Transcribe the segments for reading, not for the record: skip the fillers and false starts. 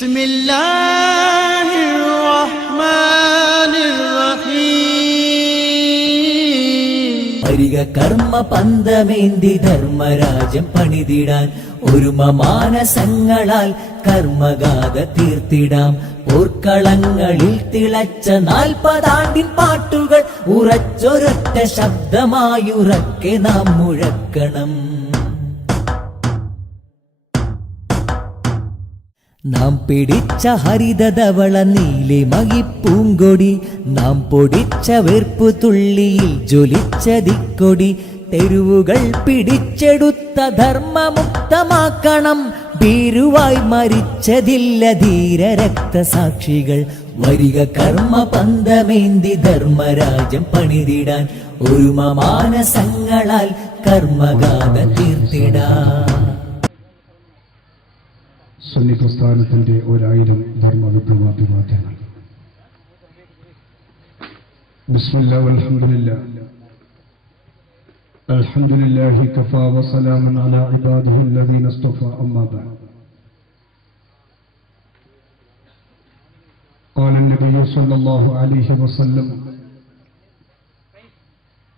ബിസ്മില്ലാഹിർറഹ്മാനിർറഹീം. വരിക കർമ്മ പന്തമേന്തി ധർമ്മരാജ്യം പണിതിടാൻ ഒരുമ മാനസങ്ങളാൽ കർമ്മഗാഥ തീർത്തിടാം. പോർക്കളങ്ങളിൽ തിളച്ച 40 പാട്ടുകൾ ഉറച്ചൊരൊറ്റ ശബ്ദമായുറക്കെ നാം മുഴക്കണം. നാം പിടിച്ച ഹരിതധവള നീലിമകിപ്പൂങ്കൊടി, നാം പൊടിച്ച വെർപ്പു തുള്ളിയിൽ ജ്വലിച്ച ദിക്കൊടി, തെരുവുകൾ പിടിച്ചെടുത്ത ധർമ്മമുക്തമാക്കണം. ഭീരുവായി മരിച്ചതില്ല ധീര രക്തസാക്ഷികൾ. വരിക കർമ്മ പന്തമേന്തി ധർമ്മരാജ്യം പണിതിടാൻ ഒരുമ മാനസങ്ങളാൽ കർമ്മഗാഥ തീർത്തിടാൻ. സുന്നി പ്രസ്ഥാനത്തിന്റെ 1000 ധർമ്മ വിപ്ലവാഭിവാദ്യങ്ങൾ. ബിസ്മില്ലാഹി വൽഹംദുലില്ലാഹ്. അൽഹംദുലില്ലാഹി കഫാ വസലാമൻ അലാ ഇബാദിഹി അല്ലദീന ഇസ്തഫാ. അമ്മാ ബഅദ്. قال النبي صلى الله عليه وسلم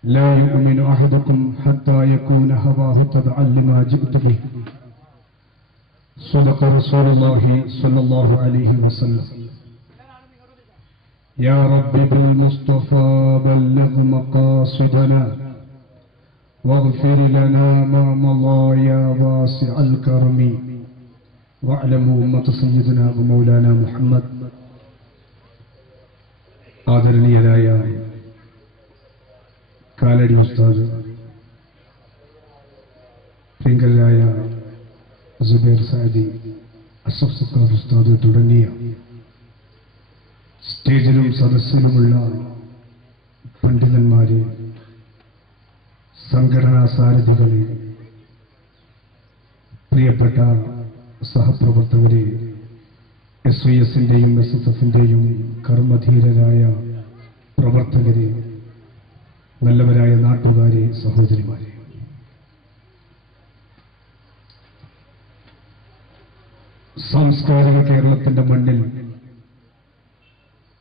لا يؤمن أحدكم حتى يكون هواه تبعا لما جئت به. صدق رسول الله صلى الله عليه وسلم. يا رب بالمصطفى بلغ مقاصدنا واغفر لنا ما مضى يا واسع الكرم واعلموا أمة سيدنا ومولانا محمد. ആദരണീയരായ കാലടി ഉസ്താദ്, പ്രിയങ്കരായ സുബൈർ സാദി, അഷ്റഫ് സഖാഫ് ഉസ്താദ് തുടങ്ങിയ സ്റ്റേജിലും സദസ്സിലുമുള്ള പണ്ഡിതന്മാരെ, സംഘടനാ സാരഥികളെ, പ്രിയപ്പെട്ട സഹപ്രവർത്തകരെ, SYSന്റെയും SSFന്റെയും കർമ്മധീരരായ പ്രവർത്തകരെ, നല്ലവരായ നാട്ടുകാരെ, സഹോദരിമാരെ, സാംസ്കാരിക കേരളത്തിന്റെ മണ്ണിൽ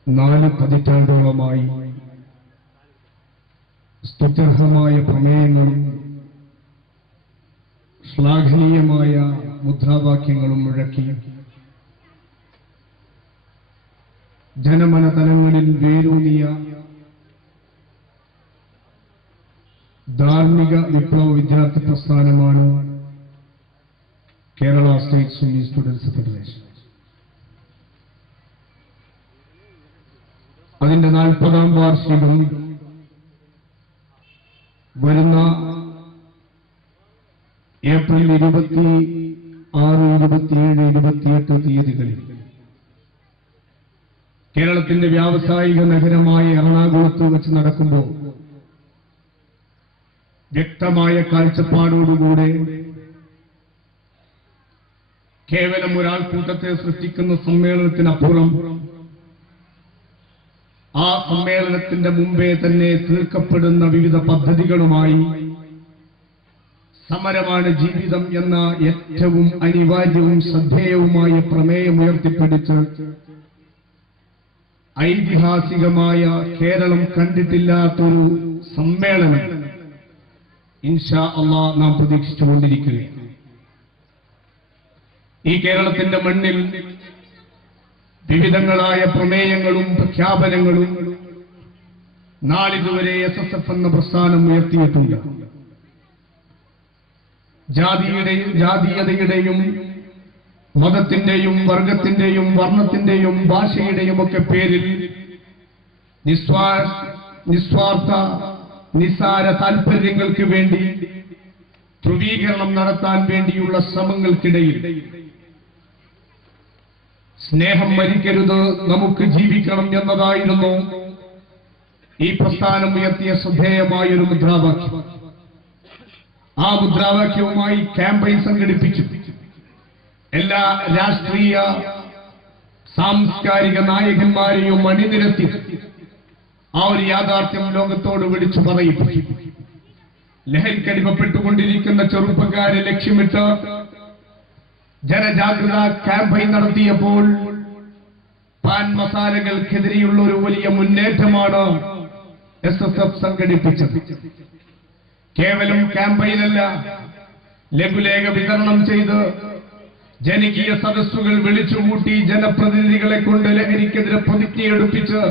4 പതിറ്റാണ്ടോളമായി സ്തുത്യർഹമായ പ്രമേയങ്ങളും ശ്ലാഘനീയമായ മുദ്രാവാക്യങ്ങളും മുഴക്കി ജനമനതലങ്ങളിൽ വേരൂന്നിയ ധാർമ്മിക വിപ്ലവ വിദ്യാർത്ഥി പ്രസ്ഥാനമാണ് Kerala state Sunni students federation. അതിന്റെ 40ാം വാർഷികം വരുന്ന ഏപ്രിൽ 26, 27, 28 തീയതികളിൽ കേരളത്തിന്റെ വ്യാവസായിക നഗരമായ എറണാകുളത്ത് വെച്ച് നടക്കുമ്പോൾ വ്യക്തമായ കാഴ്ചപ്പാടോടുകൂടെ കേവലം ഒരാൾക്കൂട്ടത്തെ സൃഷ്ടിക്കുന്ന സമ്മേളനത്തിനപ്പുറം ആ സമ്മേളനത്തിന്റെ മുമ്പേ തന്നെ തീർക്കപ്പെടുന്ന വിവിധ പദ്ധതികളുമായി സമരമാണ് ജീവിതം എന്ന ഏറ്റവും അനിവാര്യവും ശ്രദ്ധേയവുമായ പ്രമേയം ഉയർത്തിപ്പിടിച്ച് ഐതിഹാസികമായ കേരളം കണ്ടിട്ടില്ലാത്തൊരു സമ്മേളനം ഇൻഷാ അല്ലാഹ് നാം പ്രതീക്ഷിച്ചുകൊണ്ടിരിക്കുകയാണ്. ഈ കേരളത്തിന്റെ മണ്ണിൽ വിവിധങ്ങളായ പ്രമേയങ്ങളും പ്രഖ്യാപനങ്ങളും നാളിതുവരെ SSF എന്ന പ്രസ്ഥാനം ഉയർത്തിയിട്ടുണ്ട്. ജാതീയതയുടെയും മതത്തിന്റെയും വർഗത്തിന്റെയും വർണ്ണത്തിന്റെയും ഭാഷയുടെയും ഒക്കെ പേരിൽ നിസ്വാർത്ഥ നിസ്സാര താൽപര്യങ്ങൾക്ക് വേണ്ടി ധ്രുവീകരണം നടത്താൻ വേണ്ടിയുള്ള ശ്രമങ്ങൾക്കിടയിൽ സ്നേഹം മരിക്കരുത്, നമുക്ക് ജീവിക്കണം എന്നതായിരുന്നു ഈ പ്രസ്ഥാനം ഉയർത്തിയ ശ്രദ്ധേയമായൊരു മുദ്രാവാക്യം. ആ മുദ്രാവാക്യവുമായി ക്യാമ്പയിൻ സംഘടിപ്പിച്ചു. എല്ലാ രാഷ്ട്രീയ സാംസ്കാരിക നായകന്മാരെയും അണിനിരത്തി ആ ഒരു യാഥാർത്ഥ്യം ലോകത്തോട് വിളിച്ചു പറയിപ്പിച്ചു. ലഹരിക്കടിമപ്പെട്ടുകൊണ്ടിരിക്കുന്ന ചെറുപ്പക്കാരെ ലക്ഷ്യമിട്ട് ജനജാഗ്രത ക്യാമ്പയിൻ നടത്തിയപ്പോൾ പാൻ മസാലകൾക്കെതിരെയുള്ള ഒരു വലിയ മുന്നേറ്റമാണ് SSF സംഘടിപ്പിച്ചത്. കേവലം ക്യാമ്പയിനല്ല, ലഘുലേഖ വിതരണം ചെയ്ത് ജനകീയ സദസ്സുകൾ വിളിച്ചുകൂട്ടി ജനപ്രതിനിധികളെ കൊണ്ട് ലഹരിക്കെതിരെ പ്രതിജ്ഞയെടുപ്പിച്ച്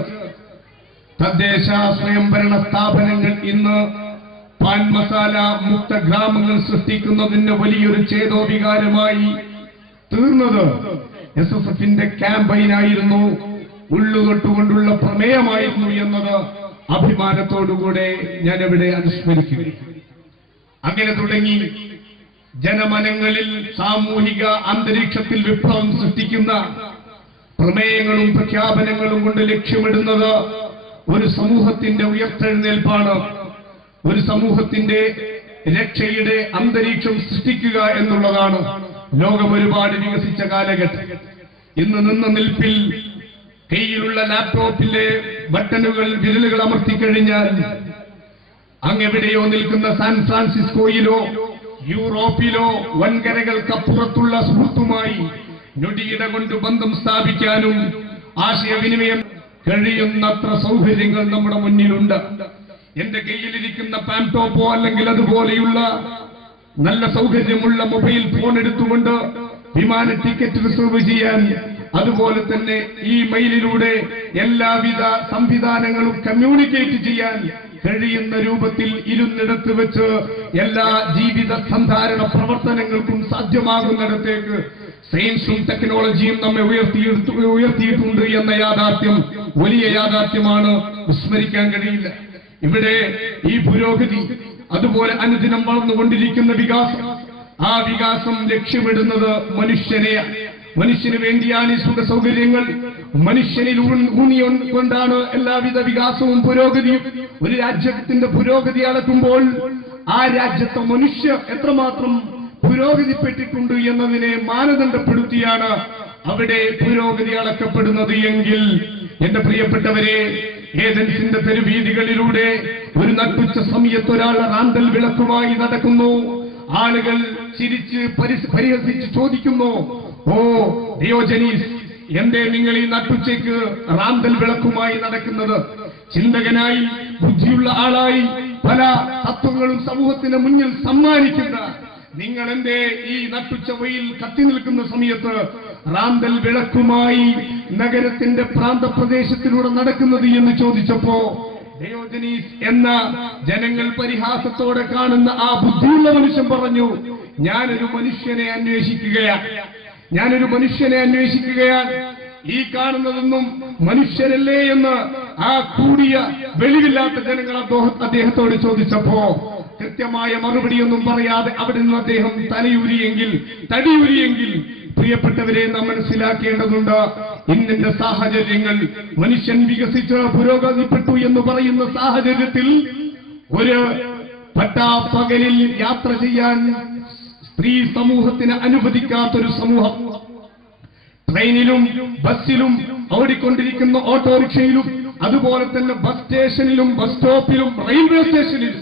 തദ്ദേശ സ്വയംഭരണ സ്ഥാപനങ്ങൾ ഇന്ന് പാൻ മസാല മുക്ത ഗ്രാമങ്ങൾ സൃഷ്ടിക്കുന്നതിന് വലിയൊരു ചേതോവികാരമായി തീർന്നത് SSFന്റെ ക്യാമ്പയിനായിരുന്നു, ഉള്ളുതൊട്ടുകൊണ്ടുള്ള പ്രമേയമായിരുന്നു എന്നത് അഭിമാനത്തോടുകൂടെ ഞാനിവിടെ അനുസ്മരിക്കുക. അങ്ങനെ തുടങ്ങി ജനമനങ്ങളിൽ സാമൂഹിക അന്തരീക്ഷത്തിൽ വിപ്ലവം സൃഷ്ടിക്കുന്ന പ്രമേയങ്ങളും പ്രഖ്യാപനങ്ങളും കൊണ്ട് ലക്ഷ്യമിടുന്നത് ഒരു സമൂഹത്തിന്റെ ഉയർത്തെഴുന്നേൽപ്പാണ്, ഒരു സമൂഹത്തിന്റെ രക്ഷയുടെ അന്തരീക്ഷം സൃഷ്ടിക്കുക എന്നുള്ളതാണ്. ലോകം ഒരുപാട് വികസിച്ച കാലഘട്ടം. ഇന്ന് നിന്ന നിൽപ്പിൽ കയ്യിലുള്ള ലാപ്ടോപ്പിലെ ബട്ടണുകൾ വിരലുകൾ അമർത്തിക്കഴിഞ്ഞാൽ അങ്ങെവിടെയോ നിൽക്കുന്ന സാൻ ഫ്രാൻസിസ്കോയിലോ യൂറോപ്പിലോ വൻകരകൾക്കപ്പുറത്തുള്ള സുഹൃത്തുമായി ഞൊടിയിട കൊണ്ട് ബന്ധം സ്ഥാപിക്കാനും ആശയവിനിമയം കഴിയുന്നത്ര സൗകര്യങ്ങൾ നമ്മുടെ മുന്നിലുണ്ട്. എന്റെ കയ്യിലിരിക്കുന്ന പാൻടോപ്പോ അല്ലെങ്കിൽ അതുപോലെയുള്ള നല്ല സൗകര്യമുള്ള മൊബൈൽ ഫോൺ എടുത്തുകൊണ്ട് വിമാന ടിക്കറ്റ് റിസർവ് ചെയ്യാൻ, അതുപോലെ തന്നെ ഈ മെയിലിലൂടെ എല്ലാവിധ സംവിധാനങ്ങളും കമ്മ്യൂണിക്കേറ്റ് ചെയ്യാൻ കഴിയുന്ന രൂപത്തിൽ ഇരുന്നിടത്ത് വെച്ച് എല്ലാ ജീവിത സന്ധാരണ പ്രവർത്തനങ്ങൾക്കും സാധ്യമാകുന്നിടത്തേക്ക് സയൻസും ടെക്നോളജിയും നമ്മെ ഉയർത്തിയിട്ടുണ്ട് എന്ന യാഥാർത്ഥ്യം വലിയ യാഥാർത്ഥ്യമാണ്, വിസ്മരിക്കാൻ കഴിയില്ല. ഇവിടെ ഈ പുരോഗതി, അതുപോലെ അനുദിനം വളർന്നുകൊണ്ടിരിക്കുന്ന വികാസം, ആ വികാസം ലക്ഷ്യമിടുന്നത് മനുഷ്യനെയാണ്. മനുഷ്യന് വേണ്ടിയാണ് ഈ സുഖ സൗകര്യങ്ങൾ. മനുഷ്യനിൽ ഊന്നിക്കൊണ്ടാണ് എല്ലാവിധ വികാസവും പുരോഗതിയും. ഒരു രാജ്യത്തിന്റെ പുരോഗതി അളക്കുമ്പോൾ ആ രാജ്യത്തെ മനുഷ്യർ എത്രമാത്രം പുരോഗതിപ്പെട്ടിട്ടുണ്ട് എന്നതിനെ മാനദണ്ഡപ്പെടുത്തിയാണ് അവിടെ പുരോഗതി അളക്കപ്പെടുന്നത് എങ്കിൽ, എന്റെ പ്രിയപ്പെട്ടവരെ, ഏതൻസിന്റെ തെരുവീതികളിലൂടെ ഒരു നട്ടുച്ച സമയത്ത് ഒരാൾ റാന്തൽ വിളക്കുമായി നടക്കുന്നു. ആളുകൾ ചിരിച്ച് പരിഹസിച്ച് ചോദിക്കുന്നു, ഓ ഡിയോജനീസ്, എന്തേ നിങ്ങൾ ഈ നട്ടുച്ചയ്ക്ക് റാന്തൽ വിളക്കുമായി നടക്കുന്നത്? ചിന്തകനായി, ബുദ്ധിയുള്ള ആളായി, പല തത്വങ്ങളും സമൂഹത്തിന് മുന്നിൽ സമ്മാനിക്കുന്ന നിങ്ങൾ എന്തേ ഈ നട്ടുച്ച വെയിൽ കത്തി നിൽക്കുന്ന സമയത്ത് റാന്തൽ വിളക്കുമായി നഗരത്തിന്റെ പ്രാന്തപ്രദേശത്തിലൂടെ നടക്കുന്നത് എന്ന് ചോദിച്ചപ്പോ ഡയോജനീസ് എന്ന ജനങ്ങൾ പരിഹാസത്തോടെ കാണുന്ന ആ ബുദ്ധിയുള്ള മനുഷ്യൻ പറഞ്ഞു, ഞാനൊരു മനുഷ്യനെ അന്വേഷിക്കുകയാണ്. ഈ കാണുന്നതൊന്നും മനുഷ്യരല്ലേ എന്ന് ആ കൂടിയ വെളിവില്ലാത്ത ജനങ്ങൾ അദ്ദേഹത്തോട് ചോദിച്ചപ്പോ കൃത്യമായ മറുപടിയൊന്നും പറയാതെ അവിടെ നിന്ന് അദ്ദേഹം തടിയൂരിയെങ്കിൽ പ്രിയപ്പെട്ടവരെ, നാം മനസ്സിലാക്കേണ്ടതുണ്ട്, ഇന്നിന്റെ സാഹചര്യങ്ങൾ, മനുഷ്യൻ വികസിച്ച് പുരോഗതിപ്പെട്ടു എന്ന് പറയുന്ന സാഹചര്യത്തിൽ ഒരു പട്ടാപ്പകലിൽ യാത്ര ചെയ്യാൻ സ്ത്രീ സമൂഹത്തിന് അനുവദിക്കാത്തൊരു സമൂഹം, ട്രെയിനിലും ബസ്സിലും ഓടിക്കൊണ്ടിരിക്കുന്ന ഓട്ടോറിക്ഷയിലും അതുപോലെ തന്നെ ബസ് സ്റ്റേഷനിലും ബസ് സ്റ്റോപ്പിലും റെയിൽവേ സ്റ്റേഷനിലും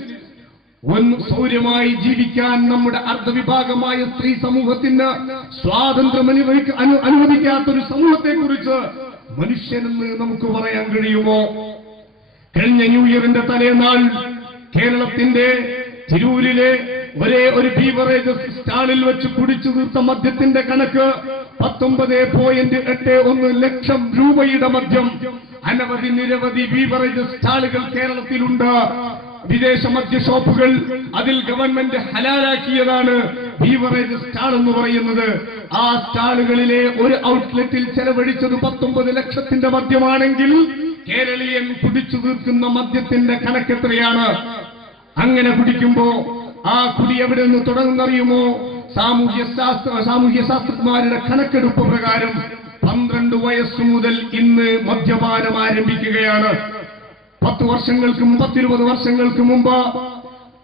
ഒന്ന് സൗര്യമായി ജീവിക്കാൻ നമ്മുടെ അർദ്ധവിഭാഗമായ സ്ത്രീ സമൂഹത്തിന് സ്വാതന്ത്ര്യം അനുവദിക്കാത്തൊരു സമൂഹത്തെക്കുറിച്ച് മനുഷ്യനെന്ന് നമുക്ക് പറയാൻ കഴിയുമോ? കഴിഞ്ഞ ന്യൂ ഇയറിന്റെ തലേനാൾ കേരളത്തിന്റെ തിരൂരിലെ ഒരേ ഒരു ബീവറേജസ് സ്റ്റാളിൽ വെച്ച് കുടിച്ചു തീർത്ത മദ്യത്തിന്റെ കണക്ക് 19.81 ലക്ഷം രൂപയുടെ മദ്യം. നിരവധി ബീവറേജസ് സ്റ്റാളുകൾ കേരളത്തിലുണ്ട്. വിദേശ മദ്യ ഷോപ്പുകൾ, അതിൽ ഗവൺമെന്റ് ഹലാലാക്കിയതാണ് ബീവറേജസ് സ്റ്റാൾ എന്ന് പറയുന്നത്. ആ സ്റ്റാളുകളിലെ ഒരു ഔട്ട്ലെറ്റിൽ ചെലവഴിച്ചത് 19 ലക്ഷത്തിന്റെ മദ്യമാണെങ്കിൽ കേരളീയൻ കുടിച്ചു തീർക്കുന്ന മദ്യത്തിന്റെ കണക്കെത്രയാണ്? അങ്ങനെ കുടിക്കുമ്പോ ആ കുടി എവിടെ നിന്ന് തുടങ്ങുന്നറിയുമോ? സാമൂഹ്യ ശാസ്ത്രജ്ഞന്മാരുടെ കണക്കെടുപ്പ് പ്രകാരം 12 വയസ്സു മുതൽ ഇന്ന് മദ്യപാനം ആരംഭിക്കുകയാണ്. 10 വർഷങ്ങൾക്കും 10-20 വർഷങ്ങൾക്ക് മുമ്പ്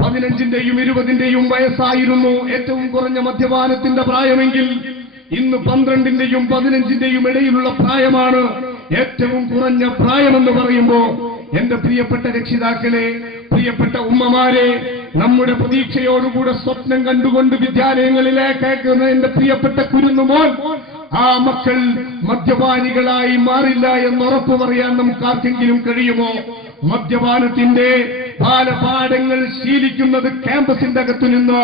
15-ന്റെയും 20-ന്റെയും വയസ്സായിരുന്നു ഏറ്റവും കുറഞ്ഞ മദ്യപാനത്തിന്റെ പ്രായമെങ്കിൽ ഇന്ന് 12-ന്റെയും 15-ന്റെയും ഇടയിലുള്ള പ്രായമാണ് ഏറ്റവും കുറഞ്ഞ പ്രായമെന്ന് പറയുമ്പോ, എന്റെ പ്രിയപ്പെട്ട രക്ഷിതാക്കളെ, പ്രിയപ്പെട്ട ഉമ്മമാരെ, നമ്മുടെ പ്രതീക്ഷയോടുകൂടെ സ്വപ്നം കണ്ടുകൊണ്ട് വിദ്യാലയങ്ങളിലേക്ക് അയക്കുന്ന എന്റെ പ്രിയപ്പെട്ട കുരുന്നുമോൻ, ആ മക്കൾ മദ്യപാനികളായി മാറില്ല എന്ന് ഉറപ്പു പറയാൻ നമുക്ക് ആർക്കെങ്കിലും കഴിയുമോ? മദ്യപാനത്തിന്റെ ബാലപാഠങ്ങൾ ശീലിക്കുന്നത് ക്യാമ്പസിന്റെ അകത്തു നിന്ന്,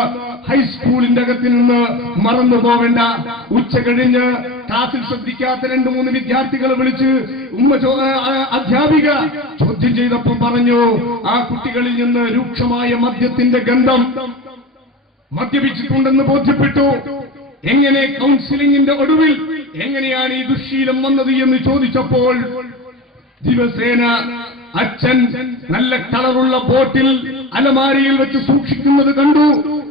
ഹൈസ്കൂളിന്റെ അകത്തു നിന്ന് മറന്നു പോവേണ്ട. ഉച്ച കഴിഞ്ഞ് ക്ലാസ്സിൽ ശ്രദ്ധിക്കാത്ത 2-3 വിദ്യാർത്ഥികളെ വിളിച്ച് അധ്യാപിക ചോദ്യം ചെയ്തപ്പോൾ പറഞ്ഞു, ആ കുട്ടികളിൽ നിന്ന് രൂക്ഷമായ മദ്യത്തിന്റെ ഗന്ധം, മദ്യപിച്ചിട്ടുണ്ടെന്ന് ബോധ്യപ്പെട്ടു. എങ്ങനെ കൗൺസിലിംഗിന്റെ ഒടുവിൽ എങ്ങനെയാണ് ഈ ദുശ്ശീലം വന്നത് എന്ന് ചോദിച്ചപ്പോൾ ദിവസേന അച്ഛൻ നല്ല കളറുള്ള ബോട്ടിൽ അലമാരിയിൽ വെച്ച് സൂക്ഷിക്കുന്നത് കണ്ടു.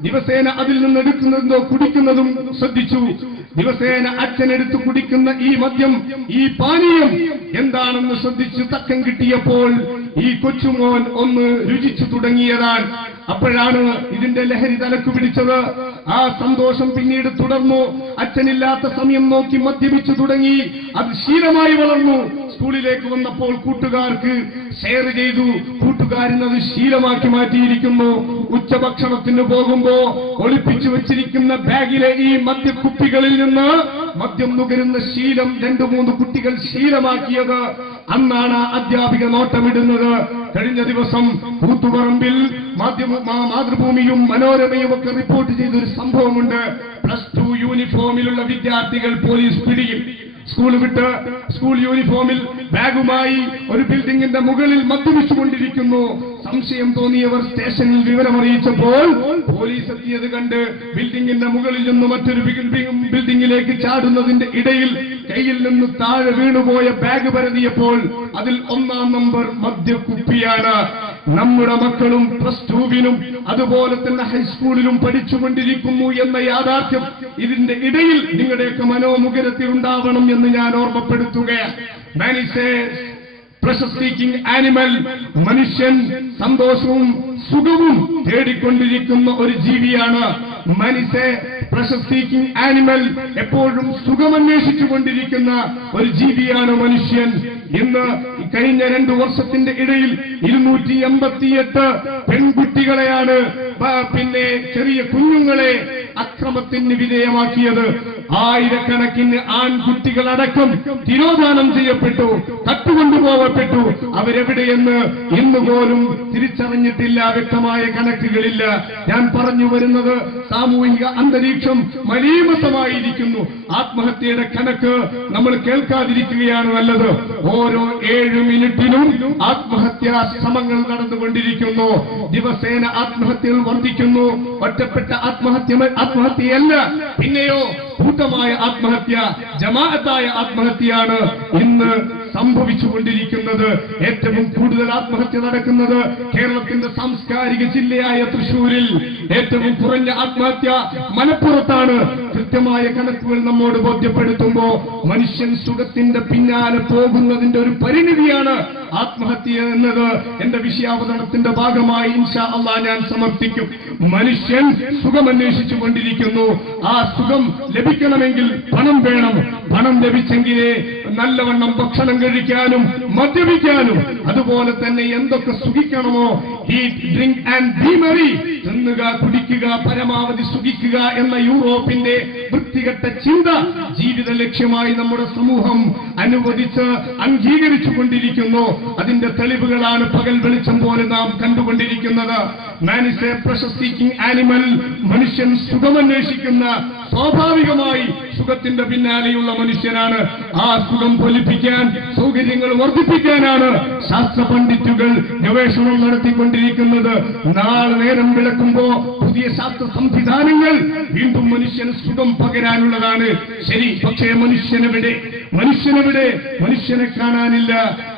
ദിവസേന അതിൽ നിന്ന് എടുക്കുന്നതോ കുടിക്കുന്നതും ശ്രദ്ധിച്ചു. ദിവസേന അച്ഛൻ എടുത്തു കുടിക്കുന്ന ഈ മദ്യം, ഈ പാനീയം എന്താണെന്ന് ശ്രദ്ധിച്ച് തക്കം കിട്ടിയപ്പോൾ ഈ കൊച്ചുമോൻ ഒന്ന് രുചിച്ചു തുടങ്ങിയതാണ്. അപ്പോഴാണ് ഇതിന്റെ ലഹരി തലക്ക് പിടിച്ചത്. ആ സന്തോഷം പിന്നീട് തുടർന്നു. അച്ഛനില്ലാത്ത സമയം നോക്കി മദ്യപിച്ചു തുടങ്ങി. അത് ശീലമായി വളർന്നു. സ്കൂളിലേക്ക് വന്നപ്പോൾ കൂട്ടുകാർക്ക് ഷെയർ ചെയ്തു. കൂട്ടുകാരനത് ശീലമാക്കി മാറ്റിയിരിക്കുന്നു. ഉച്ചഭക്ഷണത്തിന് പോകുമ്പോ ഒളിപ്പിച്ചു വെച്ചിരിക്കുന്ന ബാഗിലെ ഈ മദ്യക്കുപ്പികളിൽ നിന്ന് മദ്യം നുകരുന്ന ശീലം 2-3 കുട്ടികൾ ശീലമാക്കിയത്. അന്നാണ് അധ്യാപിക നോട്ടമിടുന്നത്. കഴിഞ്ഞ ദിവസം കൂത്തുപറമ്പിൽ മാതൃഭൂമിയും മനോരമയും ഒക്കെ റിപ്പോർട്ട് ചെയ്തൊരു സംഭവമുണ്ട്. +2 യൂണിഫോമിലുള്ള വിദ്യാർത്ഥികൾ പോലീസ് പിടിയിൽ. സ്കൂൾ വിട്ട് സ്കൂൾ യൂണിഫോമിൽ ബാഗുമായി ഒരു ബിൽഡിംഗിന്റെ മുകളിൽ മദ്യപിച്ചുകൊണ്ടിരിക്കുന്നു. സംശയം തോന്നിയവർ സ്റ്റേഷനിൽ വിവരമറിയിച്ചപ്പോൾ പോലീസ് എത്തിയത് കണ്ട് ബിൽഡിംഗിന്റെ മുകളിൽ നിന്ന് മറ്റൊരു ബിൽഡിംഗിലേക്ക് ചാടുന്നതിന്റെ ഇടയിൽ കയ്യിൽ നിന്ന് താഴെ വീണുപോയ ബാഗ് പരതിയപ്പോൾ അതിൽ 1-ാം നമ്പർ മദ്യക്കുപ്പിയാണ്. നമ്മുടെ മക്കളും +2-വിനും അതുപോലെ തന്നെ ഹൈസ്കൂളിലും പഠിച്ചുകൊണ്ടിരിക്കുന്നു എന്ന യാഥാർത്ഥ്യം ഇതിന്റെ ഇടയിൽ നിങ്ങളുടെയൊക്കെ മനോമുഖരത്തിൽ ഉണ്ടാവണം എന്ന് ഞാൻ ഓർമ്മപ്പെടുത്തുകയാണ്. Pleasure seeking animal, മനുഷ്യൻ സന്തോഷവും സുഖവും തേടിക്കൊണ്ടിരിക്കുന്ന ഒരു ജീവിയാണ്. മനുഷ്യ pleasure seeking animal, എപ്പോഴും സുഖമന്വേഷിച്ചുകൊണ്ടിരിക്കുന്ന ഒരു ജീവിയാണ് മനുഷ്യൻ. ഇന്ന് കഴിഞ്ഞ 2 വർഷത്തിന്റെ ഇടയിൽ 288 പെൺകുട്ടികളെയാണ് പിന്നെ ചെറിയ കുഞ്ഞുങ്ങളെ അക്രമത്തിന് വിധേയമാക്കിയത്. ആയിരക്കണക്കിന് ആൺകുട്ടികളടക്കം തിരോധാനം ചെയ്യപ്പെട്ടു, കട്ടുകൊണ്ടുപോകപ്പെട്ടു. അവരെവിടെയെന്ന് ഇന്നുപോലും തിരിച്ചറിഞ്ഞിട്ടില്ല. വ്യക്തമായ കണക്കുകളില്ല. ഞാൻ പറഞ്ഞു വരുന്നത് സാമൂഹിക അന്തരീക്ഷം മലീമസമായിരിക്കുന്നു. ആത്മഹത്യയുടെ കണക്ക് നമ്മൾ കേൾക്കാതിരിക്കുകയാണ് നല്ലത്. ഓരോ 7 മിനിറ്റിലും ആത്മഹത്യാ ശ്രമങ്ങൾ നടന്നുകൊണ്ടിരിക്കുന്നു. ദിവസേന ആത്മഹത്യകൾ വർദ്ധിക്കുന്നു. ഒറ്റപ്പെട്ട ആത്മഹത്യയല്ല, പിന്നെയോ കൂട്ടമായ ആത്മഹത്യ, ജമാഅത്തായ ആത്മഹത്യയാണ് ഇന്ന് സംഭവിച്ചുകൊണ്ടിരിക്കുന്നത്. ഏറ്റവും കൂടുതൽ ആത്മഹത്യ നടക്കുന്നത് കേരളത്തിന്റെ സാംസ്കാരിക ജില്ലയായ തൃശൂരിൽ. ഏറ്റവും കുറഞ്ഞ ആത്മഹത്യ മലപ്പുറത്താണ്. കൃത്യമായ കണക്കുകൾ നമ്മോട് ബോധ്യപ്പെടുത്തുമ്പോ മനുഷ്യൻ സുഖത്തിന്റെ പിന്നാലെ പോകുന്നതിന്റെ ഒരു പരിണിതിയാണ് ആത്മഹത്യ എന്നത് എന്റെ വിഷയാവതരണത്തിന്റെ ഭാഗമായി ഇൻഷാ അല്ലാഹ് ഞാൻ സമർപ്പിക്കും. മനുഷ്യൻ സുഖമന്വേഷിച്ചു കൊണ്ടിരിക്കുന്നു. ആ സുഖം ലഭിക്കണമെങ്കിൽ പണം വേണം. പണം ലഭിച്ചെങ്കിലേ നല്ലവണ്ണം ഭക്ഷണം കഴിക്കാനും മദ്യപിക്കാനും അതുപോലെ തന്നെ എന്തൊക്കെ സുഖിക്കണമോ eat drink and be merry, തിന്നുക കുടിക്കുക പരമാവധി സുഖിക്കുക എന്ന യൂറോപ്പിന്റെ വൃത്തികെട്ട ചിന്ത ജീവിത ലക്ഷ്യമായി നമ്മുടെ സമൂഹം അനുവദിച്ച് അംഗീകരിച്ചുകൊണ്ടിരിക്കുന്നു. അതിന്റെ തെളിവുകളാണ് പകൽ വെളിച്ചം പോലെ നാം കണ്ടുകൊണ്ടിരിക്കുന്നത്. Man is A pleasure seeking animal. മനുഷ്യൻ സുഖമന്വേഷിക്കുന്ന, സ്വാഭാവികമായി സുഖത്തിന്റെ പിന്നാലെയുള്ള മനുഷ്യനാണ്. ആ സുഖം പൊലിപ്പിക്കാൻ, സൗകര്യങ്ങൾ വർദ്ധിപ്പിക്കാനാണ് ശാസ്ത്ര പണ്ഡിറ്റുകൾ ഗവേഷണം നടത്തിക്കൊണ്ടിരിക്കുന്നത്. നാളെ നേരം വിളക്കുമ്പോ പുതിയ ശാസ്ത്ര സംവിധാനങ്ങൾ വീണ്ടും മനുഷ്യന് സുഖം പകരാനുള്ളതാണ്. ശരി, പക്ഷേ മനുഷ്യനെവിടെ? മനുഷ്യനെ കാണാനില്ല.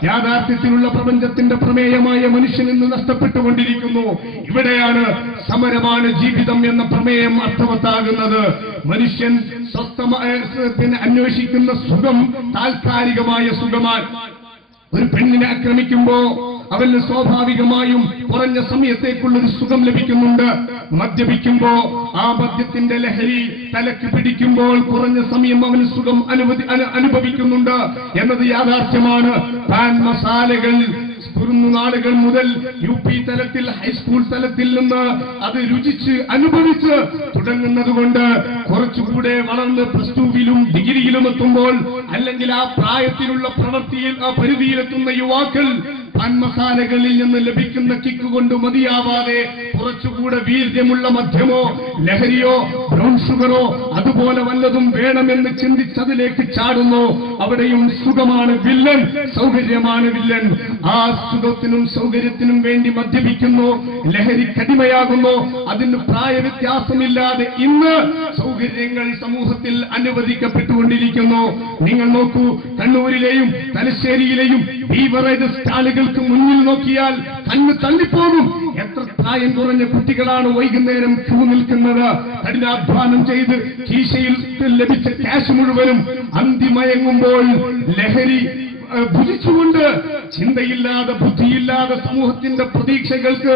യാഥാർത്ഥ്യത്തിലുള്ള പ്രപഞ്ചത്തിന്റെ പ്രമേയമായ മനുഷ്യൻ ഇന്ന് നഷ്ടപ്പെട്ടുകൊണ്ടിരിക്കുന്നു. ഇവിടെയാണ് സമരമാണ് ജീവിതം എന്ന പ്രമേയം അർത്ഥവത്താകുന്നത്. മനുഷ്യൻ അന്വേഷിക്കുന്ന സുഖം താൽക്കാലികമായ സുഖമാണ്. ഒരു പെണ്ണിനെ ആക്രമിക്കുമ്പോ അവന് സ്വാഭാവികമായും കുറഞ്ഞ സമയത്തേക്കുള്ളൊരു സുഖം ലഭിക്കുന്നുണ്ട്. മദ്യപിക്കുമ്പോ ആ മദ്യത്തിന്റെ ലഹരി തലക്ക് പിടിക്കുമ്പോൾ കുറഞ്ഞ സമയം അവന് സുഖം അനുഭവിക്കുന്നുണ്ട് എന്നത് യാഥാർത്ഥ്യമാണ്. പാൻ മസാലകൾ, കുറുനാളുകൾ മുതൽ UP തലത്തിൽ ഹൈസ്കൂൾ തലത്തിൽ നിന്ന് അത് രുചിച്ച് അനുഭവിച്ച് തുടങ്ങുന്നത് കൊണ്ട് കുറച്ചുകൂടെ വളർന്ന് +2-വിലും ഡിഗ്രിയിലും എത്തുമ്പോൾ, അല്ലെങ്കിൽ ആ പ്രായത്തിലുള്ള പ്രവൃത്തിയിൽ ആ പരിധിയിലെത്തുന്ന യുവാക്കൾ പാൻമസാലകളിൽ നിന്ന് ലഭിക്കുന്ന കിക്ക് കൊണ്ട് മതിയാവാതെ കുറച്ചുകൂടെ വീര്യമുള്ള മദ്യമോ ലഹരിയോ ബ്രൗൺ ഷുഗറോ അതുപോലെ വല്ലതും വേണമെന്ന് ചിന്തിച്ചതിലേക്ക് ചാടുന്നു. അവിടെയും സുഖമാണ് വില്ലൻ, സൗകര്യമാണ് വില്ലൻ. ആ സുഖത്തിനും സൗകര്യത്തിനും വേണ്ടി മദ്യപിക്കുന്നു, ലഹരിക്കടിമയാകുന്നു. അതിന് പ്രായവ്യത്യാസമില്ലാതെ ഇന്ന് സൗകര്യങ്ങൾ സമൂഹത്തിൽ അനുവദിക്കപ്പെട്ടുകൊണ്ടിരിക്കുന്നു. നിങ്ങൾ നോക്കൂ, കണ്ണൂരിലെയും തലശ്ശേരിയിലെയും ബീവറേജ് സ്റ്റാളുകൾക്ക് മുന്നിൽ നോക്കിയാൽ കണ്ണ് തള്ളിപ്പോകും. എത്ര പ്രായം കുറഞ്ഞ കുട്ടികളാണ് വൈകുന്നേരം ക്യൂ നിൽക്കുന്നത്. കഠിനാധ്വാനം ചെയ്ത് കീശയിൽ ലഭിച്ച ക്യാഷ് മുഴുവനും അന്തിമയങ്ങുമ്പോൾ ലഹരി ഭുജിച്ചുകൊണ്ട് ചിന്തയില്ലാതെ ബുദ്ധിയില്ലാതെ സമൂഹത്തിന്റെ പ്രതീക്ഷകൾക്ക്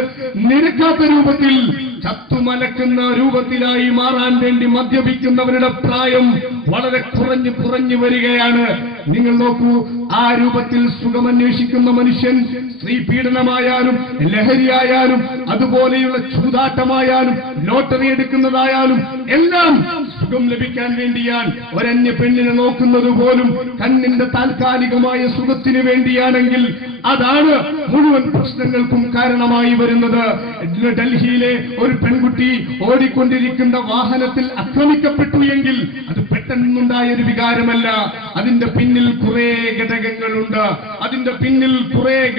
നിരക്കാത്ത രൂപത്തിൽ ചത്തുമലക്കുന്ന രൂപത്തിലായി മാറാൻ വേണ്ടി മദ്യപിക്കുന്നവരുടെ പ്രായം വളരെ കുറഞ്ഞു വരികയാണ്. നിങ്ങൾ നോക്കൂ, ആ രൂപത്തിൽ സുഖമന്വേഷിക്കുന്ന മനുഷ്യൻ സ്ത്രീ പീഡനമായാലും ലഹരിയായാലും അതുപോലെയുള്ള ചൂതാട്ടമായാലും ലോട്ടറി എടുക്കുന്നതായാലും എല്ലാം സുഖം ലഭിക്കാൻ വേണ്ടിയാൽ ഒരന്യ പെണ്ണിനെ നോക്കുന്നത് പോലും കണ്ണിന്റെ താൽക്കാലികമായ സുഖത്തിന് വേണ്ടിയാണെങ്കിൽ അതാണ് മുഴുവൻ പ്രശ്നങ്ങൾക്കും കാരണമായി വരുന്നത്. ഡൽഹിയിലെ ഒരു പെൺകുട്ടി ഓടിക്കൊണ്ടിരിക്കുന്ന വാഹനത്തിൽ ആക്രമിക്കപ്പെട്ടു എങ്കിൽ അത് പെട്ടെന്നുണ്ടായ ഒരു വികാരമല്ല. അതിന്റെ പിന്നിൽ കുറെ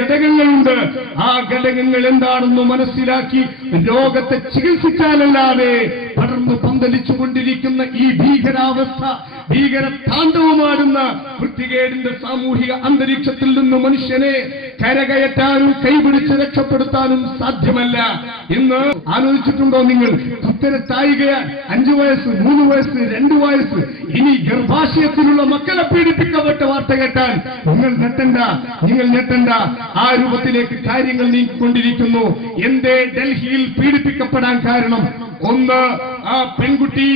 ഘടകങ്ങളുണ്ട്. ആ ഘടകങ്ങൾ എന്താണെന്ന് മനസ്സിലാക്കി രോഗത്തെ ചികിത്സിക്കാനല്ലാതെ പടർന്നു പന്തലിച്ചുകൊണ്ടിരിക്കുന്ന ഈ ഭീകരാവസ്ഥ, ഭീകരതാണ്ഡവമാടുന്ന വൃത്തികേടിന്റെ സാമൂഹിക അന്തരീക്ഷത്തിൽ നിന്ന് മനുഷ്യനെ കരകയറ്റാനും കൈപിടിച്ച് രക്ഷപ്പെടുത്താനും സാധ്യമല്ല. ഇന്ന് ആലോചിച്ചിട്ടുണ്ടോ നിങ്ങൾ? കുത്തരത്തായികയാൽ 5 വയസ്സ്, 3 വയസ്സ്, 2 വയസ്സ്, ഇനി ഗർഭാശയത്തിലുള്ള മക്കളെ പീഡിപ്പിക്കപ്പെട്ട വാർത്ത കേട്ടാൽ നിങ്ങൾ ഞെട്ടണ്ട. ആ രൂപത്തിലേക്ക് കാര്യങ്ങൾ നീങ്ങിക്കൊണ്ടിരിക്കുന്നു. എന്തേ ഡൽഹിയിൽ പീഡിപ്പിക്കപ്പെടാൻ കാരണം? ഒന്ന്, ആ പെൺകുട്ടി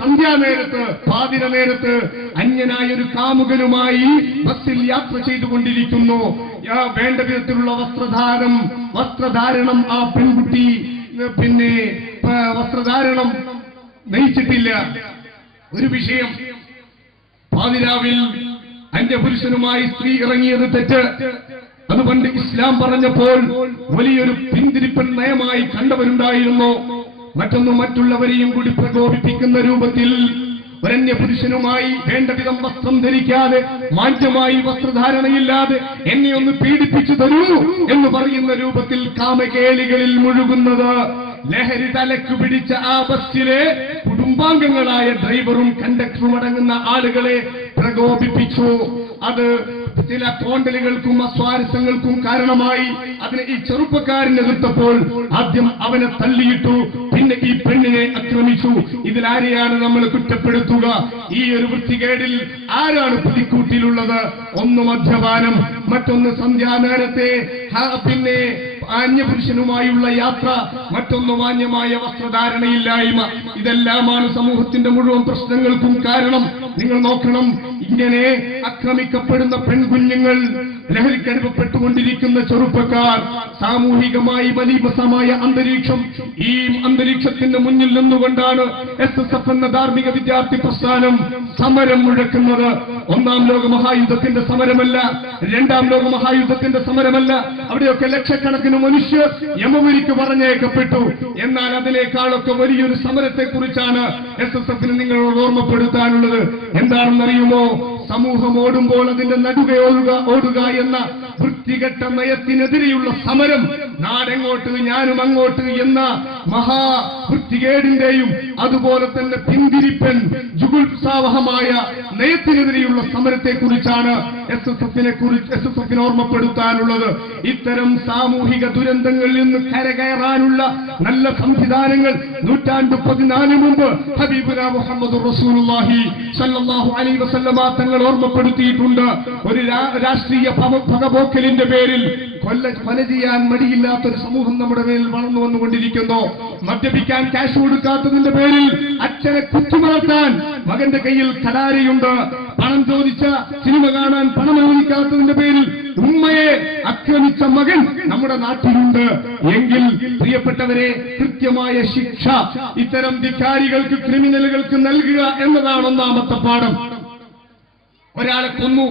സന്ധ്യാനേരത്ത്, പാതിര നേരത്ത് അന്യനായൊരു കാമുകനുമായി ബസ്സിൽ യാത്ര ചെയ്തുകൊണ്ടിരിക്കുന്നു. വേണ്ട വിധത്തിലുള്ള വസ്ത്രധാരണം ആ പെൺകുട്ടി വസ്ത്രധാരണം നയിച്ചിട്ടില്ല. ഒരു വിഷയം, പാതിരാവിൽ അന്യപുരുഷനുമായി സ്ത്രീ ഇറങ്ങിയത് തെറ്റ്. അതുകൊണ്ട് ഇസ്ലാം പറഞ്ഞപ്പോൾ വലിയൊരു പിന്തിരിപ്പൻ നയമായി കണ്ടവരുണ്ടായിരുന്നു. മറ്റുള്ളവരെയും കൂടി പ്രകോപിപ്പിക്കുന്ന രൂപത്തിൽ ഒരന്യ പുരുഷനുമായി വേണ്ടവിധം വസ്ത്രം ധരിക്കാതെ, മാന്യമായി വസ്ത്രധാരണയില്ലാതെ എന്നെ ഒന്ന് പീഡിപ്പിച്ചു തരൂ എന്ന് പറയുന്ന രൂപത്തിൽ കാമകേളികളിൽ മുഴുകുന്നത് ലഹരി തലക്ക് പിടിച്ച ആ ബസ്സിലെ കുടുംബാംഗങ്ങളായ ഡ്രൈവറും കണ്ടക്ടറും അടങ്ങുന്ന ആളുകളെ പ്രകോപിപ്പിച്ചു. അത് ചില തോണ്ടലുകൾക്കും അസ്വാരസ്യങ്ങൾക്കും കാരണമായി. അതിനെ ഈ ചെറുപ്പക്കാരനെ എതിർത്തപ്പോൾ ആദ്യം അവനെ തള്ളിയിട്ടു, പിന്നെ ഈ പെണ്ണിനെ ആക്രമിച്ചു. ഇതിലാരെയാണ് നമ്മൾ കുറ്റപ്പെടുത്തുക? ഈ ഒരു വൃത്തികേടിൽ ആരാണ് പ്രതിക്കൂട്ടിലുള്ളത്? ഒന്ന് മദ്യപാനം, മറ്റൊന്ന് സന്ധ്യാനേരത്തെ പിന്നെ അന്യപുരുഷനുമായുള്ള യാത്ര, മറ്റൊന്ന് മാന്യമായ വസ്ത്രധാരണയില്ലായ്മ. ഇതെല്ലാമാണ് സമൂഹത്തിന്റെ മുഴുവൻ പ്രശ്നങ്ങൾക്കും കാരണം. നിങ്ങൾ നോക്കണം, ഇങ്ങനെ ആക്രമിക്കപ്പെടുന്ന പെൺകുഞ്ഞുങ്ങൾ, ലഹരിക്കടിമപ്പെട്ടുകൊണ്ടിരിക്കുന്ന ചെറുപ്പക്കാർ, സാമൂഹികമായി മലീമസമായ അന്തരീക്ഷം. ഈ അന്തരീക്ഷത്തിന്റെ മുന്നിൽ നിന്നുകൊണ്ടാണ് SSF എന്ന ധാർമ്മിക വിദ്യാർത്ഥി പ്രസ്ഥാനം സമരം മുഴക്കുന്നത്. 1-ാം ലോക മഹായുദ്ധത്തിന്റെ സമരമല്ല, 2-ാം ലോക മഹായുദ്ധത്തിന്റെ സമരമല്ല. അവിടെയൊക്കെ ലക്ഷക്കണക്കിന് മനുഷ്യർ യമപുരിക്ക് പറഞ്ഞേക്കപ്പെട്ടു. എന്നാൽ അതിനേക്കാളൊക്കെ വലിയൊരു സമരത്തെ കുറിച്ചാണ് SSFന് നിങ്ങളോട് ഓർമ്മപ്പെടുത്താനുള്ളത്. എന്താണെന്നറിയുമോ? സമൂഹം ഓടുമ്പോൾ അതിന്റെ നടുകെ ഓടുക എന്ന വൃത്തികെട്ട നയത്തിനെതിരെയുള്ള സമരം. നാടെങ്ങോട്ട് ഞാനും അങ്ങോട്ട് എന്ന മഹാവൃത്തികേടിന്റെയും അതുപോലെ തന്നെ പിന്തിരിപ്പൻ ജുഗുപ്സാവഹമായ നയത്തിനെതിരെയുള്ള സമരത്തെക്കുറിച്ചാണ് SSFന് ഓർമ്മപ്പെടുത്താനുള്ളത്. ഇത്തരം സാമൂഹിക ദുരന്തങ്ങളിൽ നിന്ന് കരകയറാനുള്ള നല്ല സംവിധാനങ്ങൾ 14 മുമ്പ് ഹബീബുനാ മുഹമ്മദ് റസൂലുള്ളാഹി സ്വല്ലല്ലാഹു അലൈഹി വസല്ലമ തങ്ങൾ ഓർമ്മപ്പെടുത്തിയിട്ടുണ്ട്. ഒരു രാഷ്ട്രീയ പകപോക്കലിന്റെ പേരിൽ കൊല ചെയ്യാൻ മടിയില്ലാത്തൊരു സമൂഹം നമ്മുടെ മേൽ വളർന്നു വന്നുകൊണ്ടിരിക്കുന്നു. മദ്യപിക്കാൻ ക്യാഷ് കൊടുക്കാത്തതിന്റെ പേരിൽ അച്ഛനെ കുത്തുമറത്താൻ മകന്റെ കയ്യിൽ കടാരയുണ്ട്. പണം ചോദിച്ച സിനിമ കാണാൻ പണം അനുവദിക്കാത്തതിന്റെ പേരിൽ ഉമ്മയെ ആക്രമിച്ച മകൻ നമ്മുടെ നാട്ടിലുണ്ട് എങ്കിൽ പ്രിയപ്പെട്ടവരെ, കൃത്യമായ ശിക്ഷ ഇത്തരം ധിക്കാരികൾക്ക്, ക്രിമിനലുകൾക്ക് നൽകുക എന്നതാണ് ഒന്നാമത്തെ പാഠം. ഒരാളെ കൊന്നു,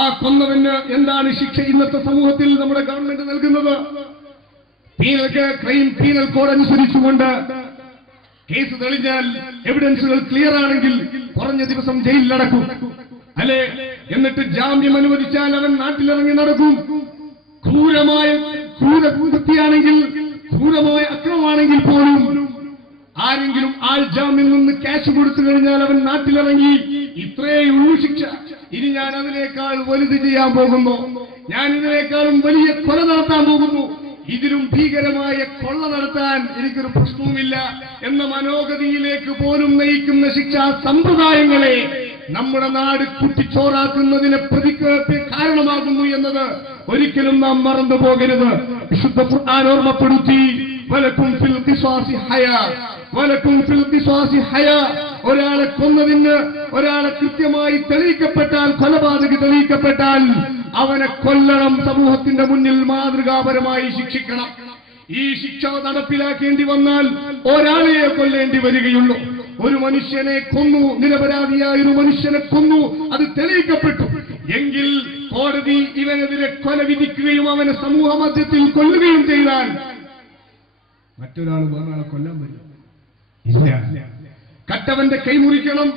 ആ കൊന്നവന് എന്താണ് ശിക്ഷ ഇന്നത്തെ സമൂഹത്തിൽ നമ്മുടെ ഗവൺമെന്റ് നൽകുന്നത്? പീനൽ കോഡ് അനുസരിച്ചുകൊണ്ട് കേസ് തെളിഞ്ഞാൽ, എവിഡൻസുകൾ ക്ലിയർ ആണെങ്കിൽ കുറഞ്ഞ ദിവസം ജയിലിലടക്കും, അല്ലെ? എന്നിട്ട് ജാമ്യം അനുവദിച്ചാൽ അവൻ നാട്ടിലിറങ്ങി നടക്കും. ക്രൂരകൃത്യമാണെങ്കിൽ, ക്രൂരമായ അക്രമമാണെങ്കിൽ പോലും ആരെങ്കിലും ആൾ ജാമ്യം നിന്ന് ക്യാഷ് കൊടുത്തു കഴിഞ്ഞാൽ അവൻ നാട്ടിലിറങ്ങി. ഇത്രയുള്ളൂ ശിക്ഷ. ഇനി ഞാൻ അതിനേക്കാൾ വലുത് ചെയ്യാൻ പോകുന്നു, ഞാൻ ഇതിനേക്കാളും വലിയ കൊല നടത്താൻ പോകുന്നു, ഇതിലും ഭീകരമായ കൊള്ള നടത്താൻ എനിക്കൊരു പ്രശ്നവുമില്ല എന്ന മനോഗതിയിലേക്ക് പോലും നയിക്കുന്ന ശിക്ഷാ സമ്പ്രദായങ്ങളെ നമ്മുടെ നാട് കുട്ടിച്ചോറാക്കുന്നതിന് കാരണമാകുന്നു എന്നത് ഒരിക്കലും നാം മറന്നു പോകരുത്. വിശുദ്ധ ഖുർആൻ ഓർമ്മപ്പെടുത്തി, വലക്കും ഫിൽ ഖിസാസി ഹയാ, വലക്കും ഫിൽ ഖിസാസി ഹയാ. ഒരാളെ കൊന്നതിന്, ഒരാളെ കൃത്യമായി തെളിയിക്കപ്പെട്ടാൽ, കൊലപാതകി തെളിയിക്കപ്പെട്ടാൽ അവനെ കൊല്ലണം, സമൂഹത്തിന്റെ മുന്നിൽ മാതൃകാപരമായി ശിക്ഷിക്കണം. ഈ ശിക്ഷ നടപ്പിലാക്കേണ്ടി വന്നാൽ ഒരാളെയെ കൊല്ലേണ്ടി വരികയുള്ളൂ. ഒരു മനുഷ്യനെ കൊന്നു, നിരപരാധിയായ ഒരു മനുഷ്യനെ കൊന്നു, അത് തെളിയിക്കപ്പെട്ടു എങ്കിൽ കോടതി ഇവനെതിരെ കൊല വിധിക്കുകയും അവനെ സമൂഹ മധ്യത്തിൽ കൊല്ലുകയും ചെയ്താൽ മറ്റൊരാൾ വേറൊരാളെ കൊല്ലാൻ പറ്റും? ഇല്ല. കട്ടവന്റെ കൈ മുറിക്കണം,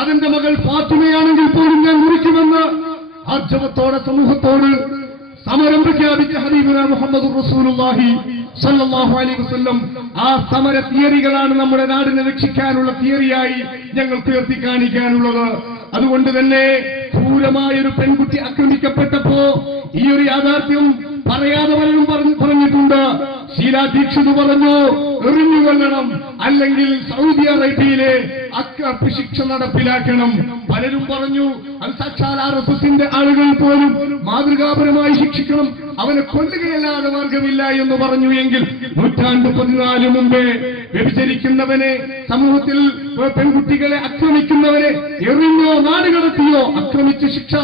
അതെന്റെ മകൾ ഫാത്തിമയാണെങ്കിൽ പോലും ഞാൻ മുറിക്കുമെന്ന് ആർജവത്തോടെ സമൂഹത്തോട് സമരം പ്രഖ്യാപിച്ച ഹബീബുനാ മുഹമ്മദ് റസൂലുള്ളാഹി സല്ലല്ലാഹു അലൈഹി വസല്ലം. ആ സമര തിയറികളാണ് നമ്മുടെ നാടിനെ രക്ഷിക്കാനുള്ള തിയറിയായി ഞങ്ങൾക്ക് ഉയർത്തി കാണിക്കാനുള്ളത്. അതുകൊണ്ട് തന്നെ ക്രൂരമായൊരു പെൺകുട്ടി ആക്രമിക്കപ്പെട്ടപ്പോ ഈ ഒരു യാഥാർത്ഥ്യം പറയാതെ പലരും പറഞ്ഞിട്ടുണ്ട്. ഷീലാ ദീക്ഷിത് പറഞ്ഞു, എറിഞ്ഞുകൊള്ളണം, അല്ലെങ്കിൽ സൗദി അറേബ്യയിലെ ശിക്ഷ നടപ്പിലാക്കണം. പലരും പറഞ്ഞു അത് സാക്ഷാൽ RSSന്റെ ആളുകൾ പോലും മാതൃകാപരമായി ശിക്ഷിക്കണം, അവനെ കൊല്ലുകയല്ലാതെ മാർഗമില്ല എന്ന് പറഞ്ഞു. എങ്കിൽ 14 മുമ്പേ വ്യഭിചരിക്കുന്നവനെ, സമൂഹത്തിൽ പെൺകുട്ടികളെ ആക്രമിക്കുന്നവരെ എറിഞ്ഞോ നാടുകടത്തിയോ ആക്രമിച്ച് ശിക്ഷ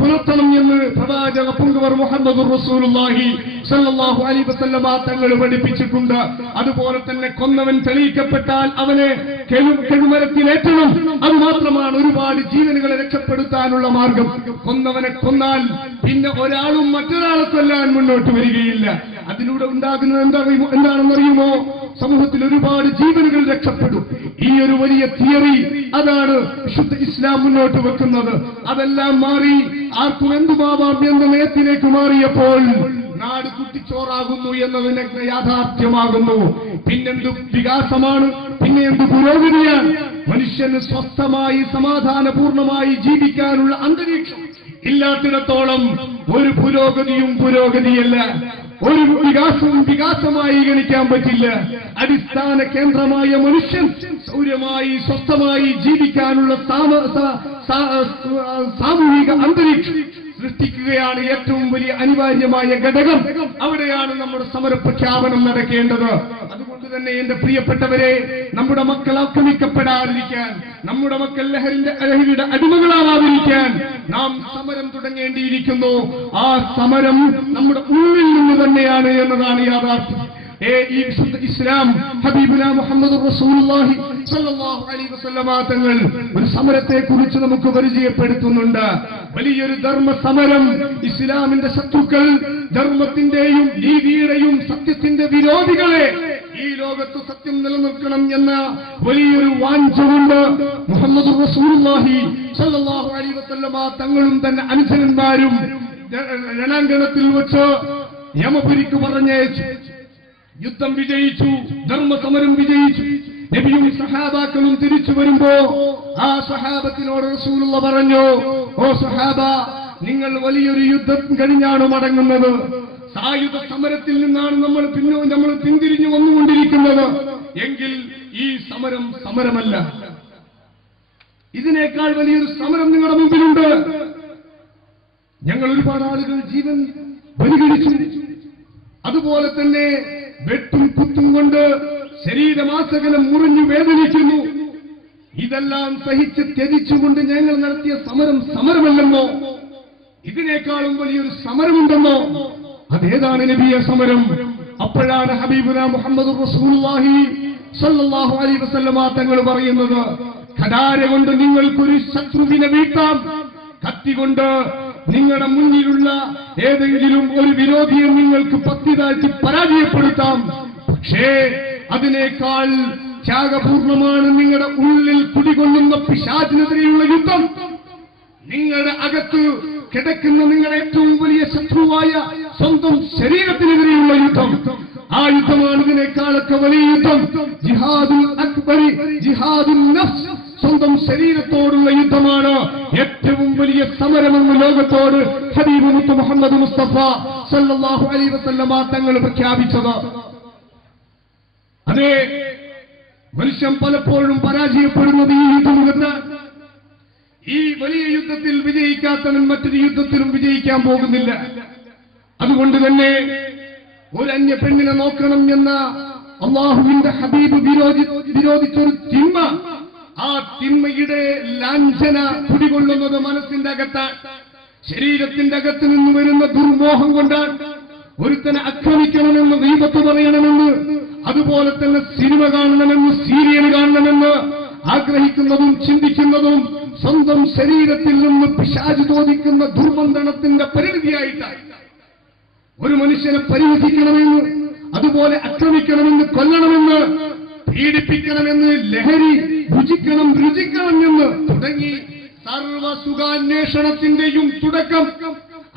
പുലർത്തണം എന്ന് പ്രവാചക പുങ്കവർ മുഹമ്മദ് റസൂലുള്ളാഹി സല്ലല്ലാഹു അലൈഹി വസല്ലമ തങ്ങൾ പഠിപ്പിച്ചിട്ടുണ്ട്. അതുപോലെ തന്നെ കൊന്നവൻ തെളിയിക്കപ്പെട്ടാൽ അവനെ കെഴുമരത്തിലേറ്റണം. അത് മാത്രമാണ് ഒരുപാട് ജീവനുകളെ രക്ഷപ്പെടുത്താനുള്ള മാർഗം. കൊന്നവനെ കൊന്നാൽ പിന്നെ ഒരാളും മറ്റൊരാളെ കൊല്ലാൻ മുന്നോട്ട് വരികയില്ല. അതിലൂടെ ഉണ്ടാകുന്നത് എന്താണെന്നറിയുമോ? സമൂഹത്തിൽ ഒരുപാട് ജീവനുകൾ രക്ഷപ്പെടും. ഈ ഒരു വലിയ തിയറി അതാണ് വിശുദ്ധ ഇസ്ലാം മുന്നോട്ട് വെക്കുന്നത്. അതെല്ലാം മാറി ആർക്കും എന്തുമാവാം എന്ന നയത്തിലേക്ക് മാറിയപ്പോൾ നാട് കുട്ടിച്ചോറാകുന്നു എന്നതിന് യാഥാർത്ഥ്യമാകുന്നു. പിന്നെന്ത് വികാസമാണ്, പിന്നെ എന്ത് പുരോഗതിയാണ്? മനുഷ്യന് സ്വസ്ഥമായി സമാധാനപൂർണമായി ജീവിക്കാനുള്ള അന്തരീക്ഷം ഇല്ലാത്തിടത്തോളം ഒരു പുരോഗതിയും പുരോഗതിയല്ല, ഒരു വികാസവും വികാസമായി ഗണിക്കാൻ പറ്റില്ല. അടിസ്ഥാന കേന്ദ്രമായ മനുഷ്യൻ സൗര്യമായി സ്വസ്ഥമായി ജീവിക്കാനുള്ള സാമൂഹിക അന്തരീക്ഷം സൃഷ്ടിക്കുകയാണ് ഏറ്റവും വലിയ അനിവാര്യമായ ഘടകം. അവിടെയാണ് നമ്മുടെ സമര പ്രഖ്യാപനം നടക്കേണ്ടത്. അതുകൊണ്ട് തന്നെ എന്റെ പ്രിയപ്പെട്ടവരെ, നമ്മുടെ മക്കൾ ആക്രമിക്കപ്പെടാതിരിക്കാൻ, നമ്മുടെ മക്കൾ ലഹരിയുടെ അടിമകളാവാതിരിക്കാൻ നാം സമരം തുടങ്ങേണ്ടിയിരിക്കുന്നു. ആ സമരം നമ്മുടെ ഉള്ളിൽ നിന്ന് തന്നെയാണ് എന്നതാണ് യാഥാർത്ഥ്യം. ഈ വിശുദ്ധ ഇസ്ലാം ഹബീബുനാ മുഹമ്മദ് റസൂലുള്ളാഹി സ്വല്ലല്ലാഹു അലൈഹി വസല്ലമ തങ്ങൾ ഒരു സമരത്തെ കുറിച്ച് നമുക്ക് പരിചയപ്പെടുത്തുന്നുണ്ട്. വലിയൊരു ധർമ്മ സമരം. ഇസ്ലാമിന്റെ ശത്രുക്കൾ, ധർമ്മത്തിന്റെയും നീതിയുടെയും സത്യത്തിന്റെ വിരോധികളെ ഈ ലോകത്ത് സത്യം നിലനിർത്തണം എന്ന വലിയൊരു വാഞ്ചയുണ്ട്. മുഹമ്മദ് റസൂലുള്ളാഹി സ്വല്ലല്ലാഹു അലൈഹി വസല്ലമ തങ്ങളും തന്നെ അനുചരന്മാരും രണാങ്കണത്തിൽ വെച്ച് യമപുരിക്ക് പറഞ്ഞയച്ചു. യുദ്ധം വിജയിച്ചു, ധർമ്മസമരം വിജയിച്ചു. നബിയും സഹാബാക്കളും തിരിച്ചു വരുമ്പോ ആ സഹാബത്തിനോട് റസൂലുള്ള പറഞ്ഞു, ഓ സഹാബ, നിങ്ങൾ വലിയൊരു യുദ്ധം കഴിഞ്ഞാണ് മടങ്ങുന്നത്. സായുധ സമരത്തിൽ നിന്നാണ് നമ്മൾ പിന്തിരിഞ്ഞു വന്നുകൊണ്ടിരിക്കുന്നത്. എങ്കിൽ ഈ സമരം സമരമല്ല, ഇതിനേക്കാൾ വലിയൊരു സമരം നിങ്ങളുടെ മുമ്പിലുണ്ട്. ഞങ്ങൾ ഒരുപാട് ആളുകൾ ജീവൻ ബലികഴിച്ചു, അതുപോലെ തന്നെ വെട്ടും കുത്തും കൊണ്ട് ശരീരമാസകലം മുറിഞ്ഞു വേദനിക്കുന്നു. ഇതെല്ലാം സഹിച്ച് ത്യജിച്ചുകൊണ്ട് ഞങ്ങൾ നടത്തിയ സമരം സമരമല്ലെന്നോ? ഇതിനേക്കാളും വലിയൊരു സമരമുണ്ടെന്നോ? അതേതാണ് നബിയെ സമരം? അപ്പോഴാണ് ഹബീബുന മുഹമ്മദ് റസൂലുള്ളാഹി സ്വല്ലല്ലാഹു അലൈഹി വസല്ലമ തങ്ങൾ പറയുന്നത്, ഖദാര കൊണ്ട് നിങ്ങൾക്കൊരു ശത്രുവിനെ വീഴ്ത്താം, കത്തി കൊണ്ട് നിങ്ങളുടെ മുന്നിലുള്ള ഏതെങ്കിലും ഒരു വിരോധിയെ നിങ്ങൾക്ക് പത്തിതാഴ്ച പരാജയപ്പെടുത്താം. പക്ഷേ അതിനേക്കാൾ ത്യാഗപൂർണമാണ് നിങ്ങളുടെ ഉള്ളിൽ കുടികൊള്ളുന്ന പിശാചിനെതിരെയുള്ള യുദ്ധം. നിങ്ങളുടെ അകത്ത് കിടക്കുന്ന നിങ്ങളുടെ ഏറ്റവും വലിയ ശത്രുവായ സ്വന്തം ശരീരത്തിനെതിരെയുള്ള യുദ്ധം. ആ യുദ്ധമാണ് ഇതിനേക്കാളൊക്കെ വലിയ യുദ്ധം. ജിഹാദുൽ അക്ബരി, ജിഹാദുൽ നഫ്സ്, സ്വന്തം ശരീരത്തോടുള്ള യുദ്ധമാണ് ഏറ്റവും വലിയ സമരമെന്ന് ലോകത്തോട് ഹബീബ് മുത്ത് മുഹമ്മദ് മുസ്തഫ സല്ലല്ലാഹു അലൈഹി വസല്ലമ തങ്ങൾ പ്രഖ്യാപിച്ചത്. അതെ, മനുഷ്യൻ പലപ്പോഴും പരാജയപ്പെടുന്നത് ഈ യുദ്ധമുഖത്ത്. ഈ വലിയ യുദ്ധത്തിൽ വിജയിക്കാത്തവൻ മറ്റൊരു യുദ്ധത്തിലും വിജയിക്കാൻ പോകുന്നില്ല. അതുകൊണ്ട് തന്നെ ഒരു അന്യ പെണ്ണിനെ നോക്കണം എന്ന അള്ളാഹുവിന്റെ ഹബീബ് വിരോധിച്ചൊരു തിന്മ, ആ തിന്മയുടെ ലാഞ്ചന കുടികൊള്ളുന്നത് മനസ്സിന്റെ അകത്താണ്, ശരീരത്തിന്റെ അകത്ത് നിന്ന് വരുന്ന ദുർമോഹം കൊണ്ടാണ്. ഒരുത്തനെ ആക്രമിക്കണമെന്ന്, ദൈവത്ത് പറയണമെന്ന്, അതുപോലെ തന്നെ സിനിമ കാണണമെന്ന്, സീരിയൽ കാണണമെന്ന് ആഗ്രഹിക്കുന്നതും ചിന്തിക്കുന്നതും സ്വന്തം ശരീരത്തിൽ നിന്ന് പിശാച് തോന്നിക്കുന്ന ദുർബന്ധനത്തിന്റെ പരിണിതിയായിട്ടാണ്. ഒരു മനുഷ്യനെ പരിഹസിക്കണമെന്ന്, അതുപോലെ ആക്രമിക്കണമെന്ന്, കൊല്ലണമെന്ന്, പീഡിപ്പിക്കണമെന്ന്, ലഹരി രുചിക്കണം എന്ന് തുടങ്ങി സർവ സുഖാന്വേഷണത്തിന്റെയും തുടക്കം,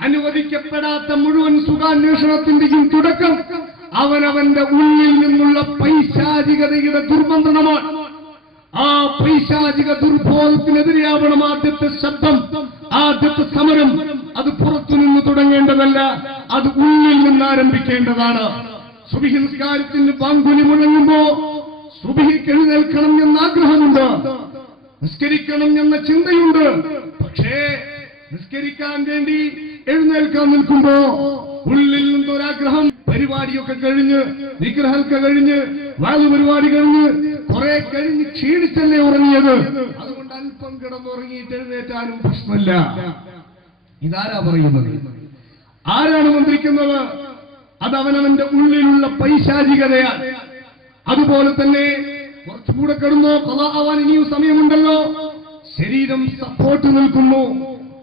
അനുവദിക്കപ്പെടാത്ത മുഴുവൻ സുഖാന്വേഷണത്തിന്റെയും തുടക്കം അവനവന്റെ ഉള്ളിൽ നിന്നുള്ള പൈശാചികതയുടെ ദുർബന്ധനമാണ്. ആ പൈശാചിക ദുർബോധത്തിനെതിരെയാവണം ആദ്യത്തെ ശബ്ദം, ആദ്യത്തെ സമരം. അത് പുറത്തുനിന്ന് തുടങ്ങേണ്ടതല്ല, അത് ഉള്ളിൽ നിന്ന് ആരംഭിക്കേണ്ടതാണ്. സുബ്ഹി നിസ്കാരത്തിന് ബാങ്കുലി മുഴങ്ങുമ്പോ സുബ്ഹിക്ക് എഴുന്നേൽക്കണം എന്ന ആഗ്രഹമുണ്ട്, നിസ്കരിക്കണം എന്ന ചിന്തയുണ്ട്. പക്ഷേ നിസ്കരിക്കാൻ വേണ്ടി എഴുന്നേൽക്കാൻ നിൽക്കുമ്പോ ഉള്ളിൽ നിന്നൊരാഗ്രഹം, പരിപാടിയൊക്കെ കഴിഞ്ഞ്, നിഗ്രഹമൊക്കെ കഴിഞ്ഞ്, വാഴ് പരിപാടി കഴിഞ്ഞ് കുറെ കഴിഞ്ഞ് ക്ഷീണിച്ചല്ലേ ഉറങ്ങിയത്, അതുകൊണ്ട് അല്പം കിടന്നുറങ്ങിയിട്ട് എഴുന്നേറ്റാലും പ്രശ്നമില്ല. ഇതാരാ പറയുന്നത്? ആരാണ് മന്ത്രിക്കുന്നത്? അത് അവനവന്റെ ഉള്ളിലുള്ള പൈശാചികതയാണ്. അതുപോലെ തന്നെ കുറച്ചുകൂടെ കിടന്നോ, ഖളാ ആവാൻ ഇനിയും സമയമുണ്ടല്ലോ, ശരീരം സപ്പോർട്ട് നിൽക്കുന്നു.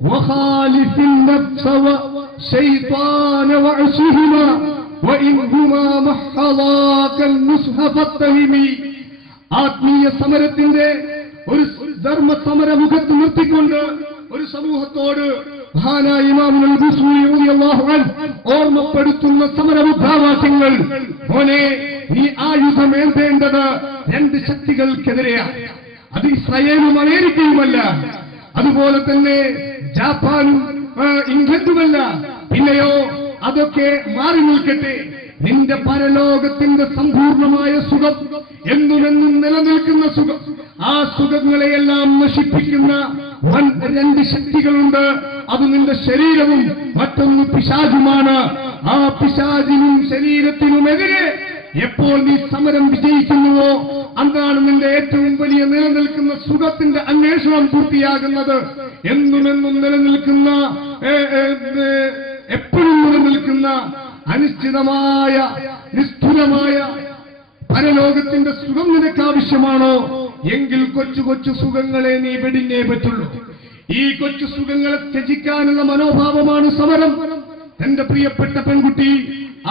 വഖാലിഫിൻ നഫ്സ വശൈത്വാന വഅശിഹിമാ വഇൻഹുമാ മഹ്ളാകൻ നുസ്ഹ ഫത്തഹിമി. ആത്മീയ സമരത്തിന്റെ ഒരു ധർമ്മ സമരമുഖത്ത് നിർത്തിക്കൊണ്ട് ഒരു സമൂഹത്തോട് മഹാനായ ഇമാമുൽ ബുസ്രി റളിയല്ലാഹു അൻഹു ഓർമ്മപ്പെടുത്തുന്ന സമരമുദ്രാവാക്യങ്ങൾ, മോനെ, നീ ആയുധം ഏന്തേണ്ടത് രണ്ട് ശക്തികൾക്കെതിരെയാണ്. അത് ഇസ്രായേലും അമേരിക്കയുമല്ല, അതുപോലെ തന്നെ ജപ്പാനും ഇംഗ്ലണ്ടുമല്ല. പിന്നെയോ അതൊക്കെ മാറി നിൽക്കട്ടെ, നിന്റെ പരലോകത്തിന്റെ സമ്പൂർണമായ സുഖം, എന്നുമെന്നും നിലനിൽക്കുന്ന സുഖം, ആ സുഖങ്ങളെയെല്ലാം നശിപ്പിക്കുന്ന രണ്ട് ശക്തികളുണ്ട്. അത് നിന്റെ ശരീരവും മറ്റൊന്ന് പിശാചുമാണ്. ആ പിശാചിനും ശരീരത്തിനുമെതിരെ എപ്പോൾ നീ സമരം വിജയിക്കുന്നുവോ അന്നാണ് നിന്റെ ഏറ്റവും വലിയ നിലനിൽക്കുന്ന സുഖത്തിന്റെ അന്വേഷണം പൂർത്തിയാകുന്നത്. എന്നുമെന്നും നിലനിൽക്കുന്ന, എപ്പോഴും നിലനിൽക്കുന്ന അനിശ്ചിതമായ, നിസ്തുലമായ പരലോകത്തിന്റെ സുഖം നിനക്ക് ആവശ്യമാണോ? എങ്കിൽ കൊച്ചു കൊച്ചു സുഖങ്ങളെ നീ വെടിഞ്ഞേ പറ്റുള്ളൂ. ഈ കൊച്ചു സുഖങ്ങളെ ത്യജിക്കാനുള്ള മനോഭാവമാണ് സമരം. എന്റെ പ്രിയപ്പെട്ട പെൺകുട്ടി,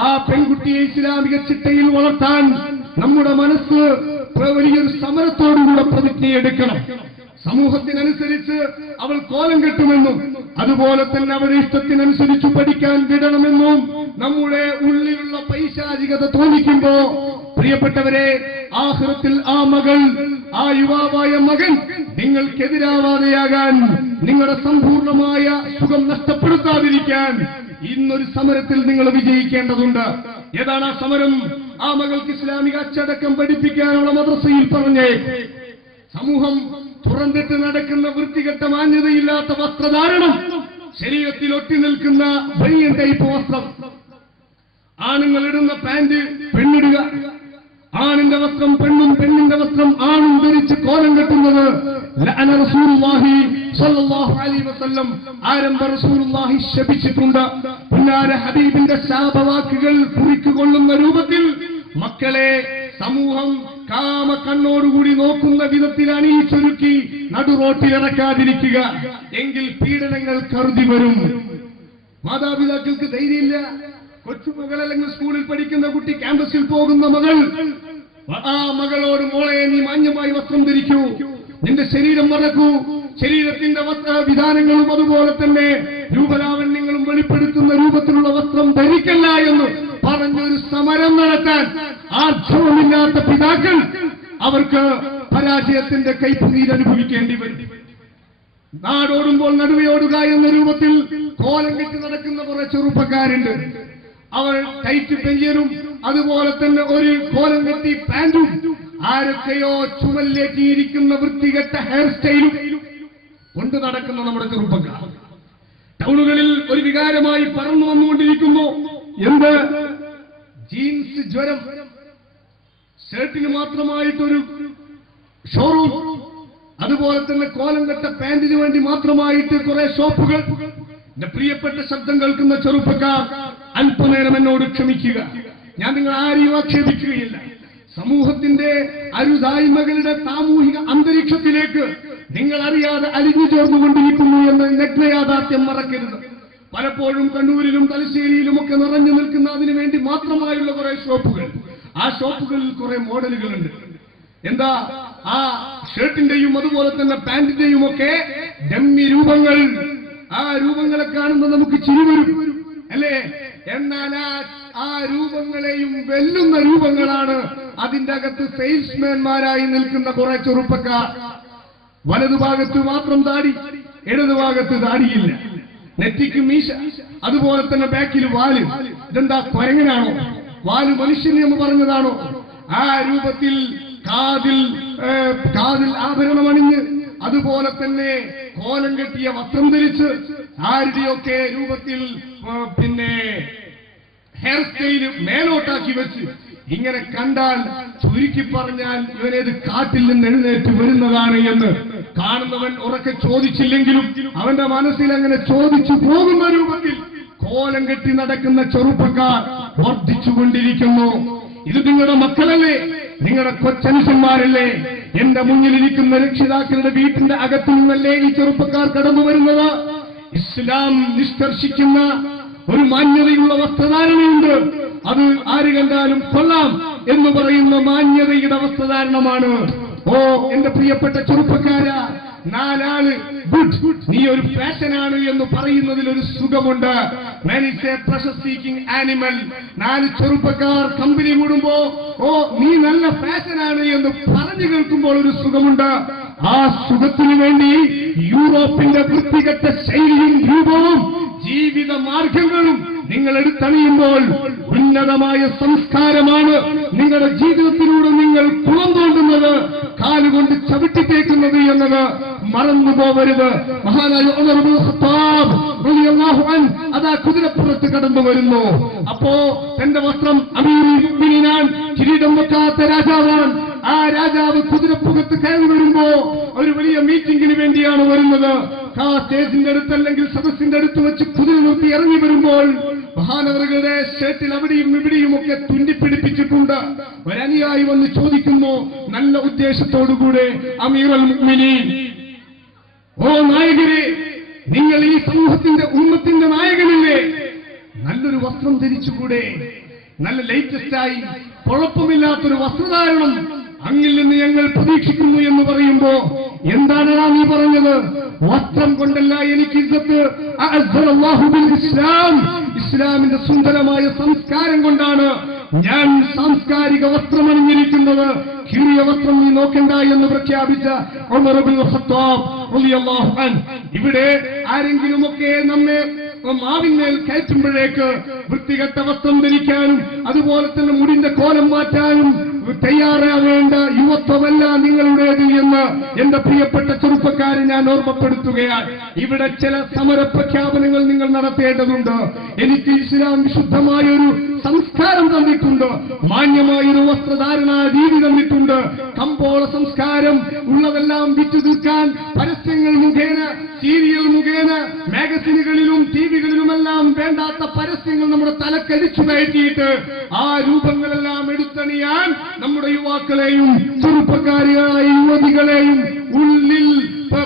ആ പെൺകുട്ടിയെ ഇസ്ലാമിക ചിട്ടയിൽ വളർത്താൻ നമ്മുടെ മനസ്സ് വലിയൊരു സമരത്തോടുകൂടെ പ്രതിജ്ഞയെടുക്കണം. സമൂഹത്തിനനുസരിച്ച് അവൾ കോലം കെട്ടുമെന്നും അതുപോലെ തന്നെ അവരുടെ ഇഷ്ടത്തിനനുസരിച്ച് പഠിക്കാൻ വിടണമെന്നും നമ്മുടെ ഉള്ളിലുള്ള പൈശാചികത തോന്നിക്കുമ്പോ, പ്രിയപ്പെട്ടവരെ, ആഖിറത്തിൽ ആ മകൾ, ആ യുവാവായ മകൻ നിങ്ങൾക്കെതിരാവാതെയാകാൻ, നിങ്ങളുടെ സമ്പൂർണമായ സുഖം നഷ്ടപ്പെടുത്താതിരിക്കാൻ ഇന്നൊരു സമരത്തിൽ നിങ്ങൾ വിജയിക്കേണ്ടതുണ്ട്. ഏതാണ് ആ സമരം? ആ മകൾക്ക് ഇസ്ലാമിക അച്ചടക്കം പഠിപ്പിക്കാനുള്ള മദ്രസയിൽ പറഞ്ഞേ. സമൂഹം തുറന്നിട്ട് നടക്കുന്ന വൃത്തികെട്ട മാന്യതയില്ലാത്ത വസ്ത്രധാരണം, ശരീരത്തിൽ ഒട്ടി നിൽക്കുന്ന ബനിയൻ ടൈപ്പ് വസ്ത്രം, ആണുങ്ങൾ ഇടുന്ന പാന്റ് പെണ്ണിടുക, ആണിന്റെ വസ്ത്രം പെണ്ണും പെണ്ണിന്റെ വസ്ത്രം ആണും ധരിച്ച് കോലം കെട്ടുന്നത് ലഅന റസൂലുള്ളാഹി സ്വല്ലല്ലാഹു അലൈഹി വസല്ലം, ആരംഭ റസൂലുള്ളാഹി ശപിച്ചിട്ടുണ്ട്. പുന്നാര ഹബീബിന്റെ ശാപവാക്കുകൾ കുറിക്കുകൊള്ളുന്ന രൂപത്തിൽ മക്കളെ സമൂഹം കാമ കണ്ണോടുകൂടി നോക്കുന്ന വിധത്തിൽ അണിയിച്ചൊരുക്കി നടുറോട്ടിലിറക്കാതിരിക്കുക. എങ്കിൽ പീഡനങ്ങൾ കരുതി വരും. മാതാപിതാക്കൾക്ക് ധൈര്യമില്ല. കൊച്ചുമകൾ അല്ലെങ്കിൽ സ്കൂളിൽ പഠിക്കുന്ന കുട്ടി, ക്യാമ്പസിൽ പോകുന്ന മകൾ, ആ മകളോട് മോളെ നീ മാന്യമായി വസ്ത്രം ധരിക്കൂ, നിന്റെ ശരീരം മറക്കൂ, ശരീരത്തിന്റെ വിധാനങ്ങളും അതുപോലെ തന്നെ രൂപലാവണ്യങ്ങളും വെളിപ്പെടുത്തുന്ന രൂപത്തിലുള്ള വസ്ത്രം ധരിക്കല്ല എന്ന് പറഞ്ഞൊരു സമരം നടത്താൻ ആർജവമില്ലാത്ത പിതാക്കൾ അവർക്ക് പരാജയത്തിന്റെ കൈപ്പുനീരനുഭവിക്കേണ്ടി വരും. നാടോടുമ്പോൾ നടുവയോടുക എന്ന രൂപത്തിൽ കോലം കെട്ടി നടക്കുന്ന കുറെ ചെറുപ്പക്കാരുണ്ട്. അവർ ടൈറ്റ് പെഞ്ചിയനും അതുപോലെ തന്നെ ഒരു കോലം കെട്ടി പാന്റും, ആരൊക്കെയോ ചുമലിലേറ്റിയിരിക്കുന്ന വൃത്തികെട്ട ഹെയർ സ്റ്റൈലും കൊണ്ട് നടക്കുന്ന നമ്മുടെ ചെറുപ്പക്കാർ ടൗണുകളിൽ ഒരു വികാരമായി പറന്നു വന്നുകൊണ്ടിരിക്കുന്നു. എന്ത് ജീൻസ് ജ്വരം, ഷർട്ടിന് മാത്രമായിട്ടൊരു ഷോറൂം, അതുപോലെ തന്നെ കോലം കെട്ട പാന്റിന് വേണ്ടി മാത്രമായിട്ട് കുറെ ഷോപ്പുകൾ. എന്റെ പ്രിയപ്പെട്ട ശബ്ദം കേൾക്കുന്ന ചെറുപ്പക്കാർ, അല്പനേരം എന്നോട് ക്ഷമിക്കുക. ഞാൻ നിങ്ങൾ ആരെയും ആക്ഷേപിക്കുകയില്ല. സമൂഹത്തിന്റെ അരുതായ്മകളുടെ സാമൂഹിക അന്തരീക്ഷത്തിലേക്ക് നിങ്ങൾ അറിയാതെ അലിഞ്ഞു ചേർന്നുകൊണ്ടിരിക്കുന്നു എന്ന നഗ്നയാഥാർത്ഥ്യം മറക്കരുത്. പലപ്പോഴും കണ്ണൂരിലും തലശ്ശേരിയിലുമൊക്കെ നിറഞ്ഞു നിൽക്കുന്ന അതിനു വേണ്ടി മാത്രമായുള്ള കുറെ ഷോപ്പുകൾ. ആ ഷോപ്പുകളിൽ കുറെ മോഡലുകളുണ്ട്. എന്താ, ആ ഷർട്ടിന്റെയും അതുപോലെ തന്നെ പാന്റിന്റെയും ഒക്കെ ഡമ്മി രൂപങ്ങൾ. ആ രൂപങ്ങളെ കാണുമ്പോൾ നമുക്ക് ചിരി വരും, അല്ലേ? എന്നാൽ ആ രൂപങ്ങളെയും വെല്ലുന്ന രൂപങ്ങളാണ് അതിന്റെ അകത്ത് സെയിൽസ്മാൻമാരായി നിൽക്കുന്ന കുറെ ചെറുപ്പക്കാർ. വലതുഭാഗത്ത് മാത്രം താടി, ഇടതുഭാഗത്ത് താടിയില്ല, നെറ്റിക്ക് മീശ, അതുപോലെ തന്നെ ബാക്കിൽ വാല്. ഇതെന്താ, കൊരങ്ങനാണോ? വാല് മനുഷ്യന് എന്ന് പറഞ്ഞതാണോ? ആ രൂപത്തിൽ കാതിൽ ആഭരണമണിഞ്ഞ് അതുപോലെ തന്നെ കോലം കെട്ടിയ വസ്ത്രം ധരിച്ച് ആരുടെയൊക്കെ രൂപത്തിൽ പിന്നെ ഹെയർ സ്റ്റൈല് മേലോട്ടാക്കി വെച്ച് ഇങ്ങനെ കണ്ടാൽ ചുരുക്കി പറഞ്ഞാൽ ഇവനേത് കാട്ടിൽ നിന്ന് എഴുന്നേറ്റ് വരുന്നതാണ് എന്ന് കാണുന്നവൻ ഉറക്കെ ചോദിച്ചില്ലെങ്കിലും അവന്റെ മനസ്സിൽ അങ്ങനെ ചോദിച്ചു പോകുന്ന രൂപത്തിൽ കോലം കെട്ടി നടക്കുന്ന ചെറുപ്പക്കാർ വർദ്ധിച്ചുകൊണ്ടിരിക്കുന്നു. ഇത് നിങ്ങളുടെ മക്കളല്ലേ? നിങ്ങളുടെ കൊച്ചനുസന്മാരല്ലേ? എന്റെ മുന്നിലിരിക്കുന്ന രക്ഷിതാക്കളുടെ വീട്ടിന്റെ അകത്തു നിന്നല്ലേ ഈ ചെറുപ്പക്കാർ കടന്നു വരുന്നത്? ഇസ്ലാം നിഷ്കർഷിക്കുന്ന ഒരു മാന്യതയുള്ള വസ്ത്രധാരണയുണ്ട്. അത് ആര് കണ്ടാലും കൊള്ളാം എന്ന് പറയുന്ന മാന്യതയുടെ വസ്ത്രധാരണമാണ്. ഓ എന്റെ പ്രിയപ്പെട്ട ചെറുപ്പക്കാരാ, നാലാള് ഗുഡ്, നീ ഒരു ഫാഷനാണ് എന്ന് പറയുന്നതിൽ ഒരു സുഖമുണ്ട്. Man is a pleasure seeking animal. നാല് ചെറുപ്പക്കാർ കമ്പനി കൂടുമ്പോ ഓ നീ നല്ല ഫാഷനാണ് എന്ന് പറഞ്ഞു കേൾക്കുമ്പോൾ ഒരു സുഖമുണ്ട്. ആ സുഖത്തിനു വേണ്ടി യൂറോപ്പിന്റെ വൃത്തികെട്ട ശൈലിയും രൂപവും ജീവിത മാർഗങ്ങളും നിങ്ങൾ എടുത്തണിയുമ്പോൾ ഉന്നതമായ സംസ്കാരമാണ് നിങ്ങളുടെ ജീവിതത്തിലൂടെ നിങ്ങൾ കുളം തോണ്ടുന്നത്, കാലുകൊണ്ട് ചവിട്ടിത്തേക്കുന്നത് എന്നത് മറന്നു പോവരുത്. മഹാനായ ഉമർ ഇബ്നുൽ ഖത്താബ് റളിയല്ലാഹു അൻഹു അതാ കുതിരപ്പുറത്ത് കടന്നു വരുന്നു. അപ്പോ തന്റെ വസ്ത്രം അമീറുൽ മുഅ്മിനീനാൻ, കിരീടം വെക്കാത്ത രാജാവാൻ. ആ രാജാവ് കുതിരപ്പുറത്ത് കയറി വരുമ്പോ ഒരു വലിയ മീറ്റിംഗിന് വേണ്ടിയാണ് വരുന്നത്. ആ സ്റ്റേജിന്റെ അടുത്ത് അല്ലെങ്കിൽ സദസ്സിന്റെ അടുത്ത് വെച്ച് കുതിര നിർത്തി ഇറങ്ങി വരുമ്പോൾ മഹാനവറുകളുടെ ഷർട്ടിൽ അവിടെയും ഇവിടെയും ഒക്കെ തുന്നിപ്പിടിപ്പിച്ചിട്ടുണ്ട്. ഒരനുയായി വന്ന് ചോദിക്കുന്നു നല്ല ഉദ്ദേശത്തോടുകൂടെ, അമീറുൽ മുഅ്മിനീൻ, ഓ നായകരെ, നിങ്ങൾ ഈ സമൂഹത്തിന്റെ ഉമ്മത്തിന്റെ നായകനല്ലേ, നല്ലൊരു വസ്ത്രം ധരിച്ചുകൂടെ? നല്ല ലേറ്റസ്റ്റായി കുഴപ്പമില്ലാത്തൊരു വസ്ത്രധാരണം അങ്ങിൽ നിന്ന് ഞങ്ങൾ പ്രതീക്ഷിക്കുന്നു എന്ന് പറയുമ്പോ എന്താണ് നീ പറഞ്ഞത്? വസ്ത്രം കൊണ്ടല്ല എനിക്ക് ഇസ്സത്ത്, അഅസ്സലല്ലാഹു ബിൽ ഇസ്ലാം, ഇസ്ലാമിന്റെ സുന്ദരമായ സംസ്കാരം കൊണ്ടാണ് ഞാൻ സാംസ്കാരിക വസ്ത്രമണിഞ്ഞിരിക്കുന്നത്. കീറിയ വസ്ത്രം നീ നോക്കണ്ട എന്ന് പ്രഖ്യാപിച്ച ഉമർ ഇബ്നുൽ ഖത്താബ് റളിയല്ലാഹു അൻഹു. ഇവിടെ ആരെങ്കിലുമൊക്കെ നമ്മെ മാവിന്മേൽ കയറ്റുമ്പോഴേക്ക് വൃത്തികെട്ട വസ്ത്രം ധരിക്കാനും അതുപോലെ തന്നെ മുടിന്റെ കോലം മാറ്റാനും തയ്യാറാവേണ്ട യുവത്വമല്ല നിങ്ങളുടേത് എന്ന് എന്റെ പ്രിയപ്പെട്ട ചെറുപ്പക്കാരെ ഞാൻ ഓർമ്മപ്പെടുത്തുകയാണ്. ഇവിടെ ചില സമര പ്രഖ്യാപനങ്ങൾ നിങ്ങൾ നടത്തേണ്ടതുണ്ട്. എനിക്ക് ഇസ്ലാം വിശുദ്ധമായൊരു സംസ്കാരം തന്നിട്ടുണ്ട്, മാന്യമായൊരു വസ്ത്രധാരണ രീതി തന്നിട്ടുണ്ട്. കമ്പോള സംസ്കാരം ഉള്ളതെല്ലാം വിറ്റു തീർക്കാൻ പരസ്യങ്ങൾ മുഖേന, സീരിയൽ മുഖേന, മാഗസിനുകളിലും ടിവികളിലുമെല്ലാം വേണ്ടാത്ത പരസ്യങ്ങൾ നമ്മുടെ തലക്കടിച്ചു കയറ്റിയിട്ട് ആ രൂപങ്ങളെല്ലാം എടുത്തണിയാൻ നമ്മുടെ യുവാക്കളെയും ചെറുപ്പക്കാരികളായ യുവതികളെയും ഉള്ളിൽ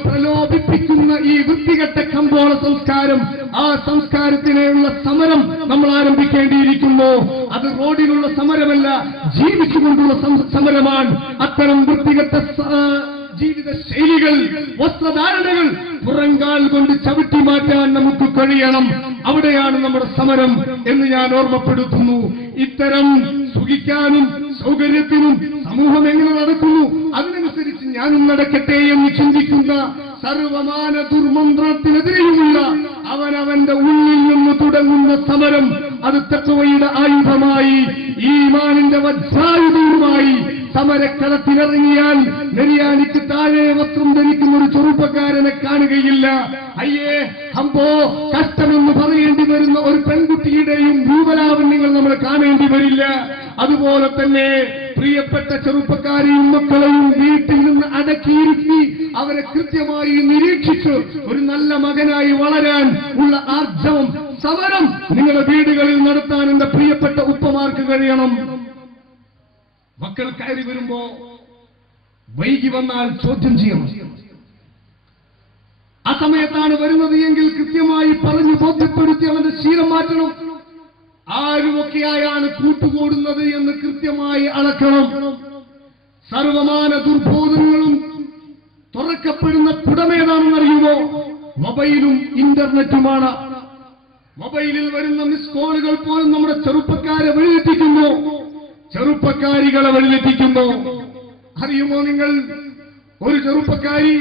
പ്രലോഭിപ്പിക്കുന്ന ഈ വൃത്തികെട്ട കമ്പോള സംസ്കാരം, ആ സംസ്കാരത്തിനുള്ള സമരം നമ്മൾ ആരംഭിക്കേണ്ടിയിരിക്കുന്നു. അത് റോഡിലുള്ള സമരമല്ല, ജീവിച്ചുകൊണ്ടുള്ള സമരമാണ്. അത്തരം വൃത്തികെട്ട ജീവിത ശൈലികൾ, വസ്ത്രധാരണകൾ പുറങ്കാൽ കൊണ്ട് ചവിട്ടി മാറ്റാൻ നമുക്ക് കഴിയണം. അവിടെയാണ് നമ്മുടെ സമരം എന്ന് ഞാൻ ഓർമ്മപ്പെടുത്തുന്നു. ഇത്തരം സുഖിക്കാനും സൗകര്യത്തിനും സമൂഹം എങ്ങനെ നടക്കുന്നു അതിനനുസരിച്ച് ഞാനും നടക്കട്ടെ എന്ന് ചിന്തിക്കുന്ന സർവമാന ദുർമന്ത്രത്തിനെതിരെയുമുള്ള അവനവന്റെ ഉള്ളിൽ നിന്ന് തുടങ്ങുന്ന സമരം, അത് തഖ്വയുടെ ആയുധമായി, ഈമാനിന്റെ വജ്രായുധവുമായി സമരക്കളത്തിലിറങ്ങിയാൽ നെരിയാണിക്ക് താഴെ വസ്ത്രം ധരിക്കുന്ന ഒരു ചെറുപ്പക്കാരനെ കാണുകയില്ല. അയ്യേ ഹംബോ കഷ്ടമെന്ന് പറയേണ്ടി വരുന്ന ഒരു പെൺകുട്ടിയുടെയും രൂപലാവണ്യങ്ങൾ നമ്മൾ കാണേണ്ടി വരില്ല. അതുപോലെ തന്നെ പ്രിയപ്പെട്ട ചെറുപ്പക്കാരെയും മക്കളെയും വീട്ടിൽ നിന്ന് അടക്കിയിരുത്തി അവരെ കൃത്യമായി നിരീക്ഷിച്ച് ഒരു നല്ല മകനായി വളരാൻ ഉള്ള ആർജവം, സമരം നിങ്ങളുടെ വീടുകളിൽ നടത്താൻ എന്റെ പ്രിയപ്പെട്ട ഉപ്പമാർക്ക് കഴിയണം. മക്കൾ കയറി വരുമ്പോ വൈകി വന്നാൽ ചോദ്യം ചെയ്യണം. ആ സമയത്താണ് വരുന്നത് എങ്കിൽ കൃത്യമായി പറഞ്ഞു ബോധ്യപ്പെടുത്തി അവന്റെ ശീലം മാറ്റണം. ആരുമൊക്കെയായാണ് കൂട്ടുകൂടുന്നത് എന്ന് കൃത്യമായി അളക്കണം. സർവമാന ദുർബോധങ്ങളും തുറക്കപ്പെടുന്ന കുടമേതാണെന്നറിയുമോ? മൊബൈലും ഇന്റർനെറ്റുമാണ്. മൊബൈലിൽ വരുന്ന മിസ് കോളുകൾ പോലും നമ്മുടെ ചെറുപ്പക്കാരെ വഴിതെറ്റിക്കുന്നു, ചെറുപ്പക്കാരികളെ വഴിതെറ്റിക്കുന്നു. അറിയുമോ നിങ്ങൾ, ഒരു ചെറുപ്പക്കാരി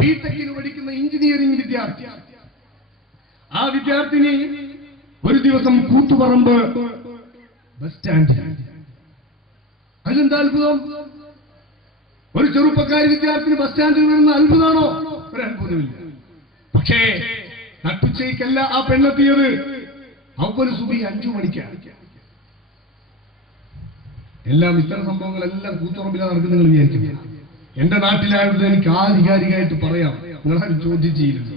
ബിടെക്കിന് പഠിക്കുന്ന എഞ്ചിനീയറിംഗ് വിദ്യാർത്ഥി, ആ വിദ്യാർത്ഥിനി ഒരു ദിവസം കൂത്തുപറമ്പ് ബസ് സ്റ്റാൻഡിൽ. അതിലെന്താ അത്ഭുതം? ഒരു ചെറുപ്പക്കാരി വിദ്യാർത്ഥിനി ബസ് സ്റ്റാൻഡിൽ വരുന്ന അത്ഭുതമാണോ? ഒരു അത്ഭുതമില്ല. പക്ഷേ നട്ടുച്ചയ്ക്കല്ല ആ പെണ്ണെത്തിയത്, അവര് സുബി 5 മണിക്കാണ്. എല്ലാം ഇത്തരം സംഭവങ്ങളെല്ലാം കൂത്തുപറമ്പിലാണ് നടക്കുന്നത്. നിങ്ങൾ വിചാരിക്കില്ല. എന്റെ നാട്ടിലായത് എനിക്ക് ആധികാരികമായിട്ട് പറയാം, നിങ്ങളാരും ചോദിച്ചിരുന്നു.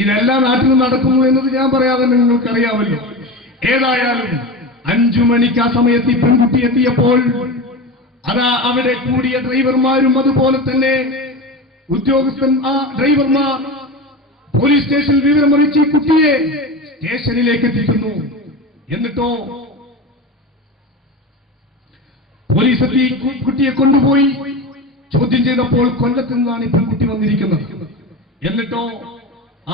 ഇതെല്ലാം നാട്ടിൽ നടക്കുന്നു എന്നത് ഞാൻ പറയാതെ നിങ്ങൾക്കറിയാമല്ലോ. ഏതായാലും 5 മണിക്ക് ആ സമയത്ത് ഈ പെൺകുട്ടി എത്തിയപ്പോൾ അതാ അവിടെ കൂടിയ ഡ്രൈവർമാരും അതുപോലെ തന്നെ ഉദ്യോഗസ്ഥൻ, ആ ഡ്രൈവർമാർ പോലീസ് സ്റ്റേഷനിൽ വിവരമറിയിച്ച് ഈ കുട്ടിയെ സ്റ്റേഷനിലേക്ക് എത്തിക്കുന്നു. എന്നിട്ടോ പോലീസ് എത്തി കുട്ടിയെ കൊണ്ടുപോയി ചോദ്യം ചെയ്തപ്പോൾ കൊല്ലത്ത് നിന്നാണ് ഈ പെൺകുട്ടി വന്നിരിക്കുന്നത്. എന്നിട്ടോ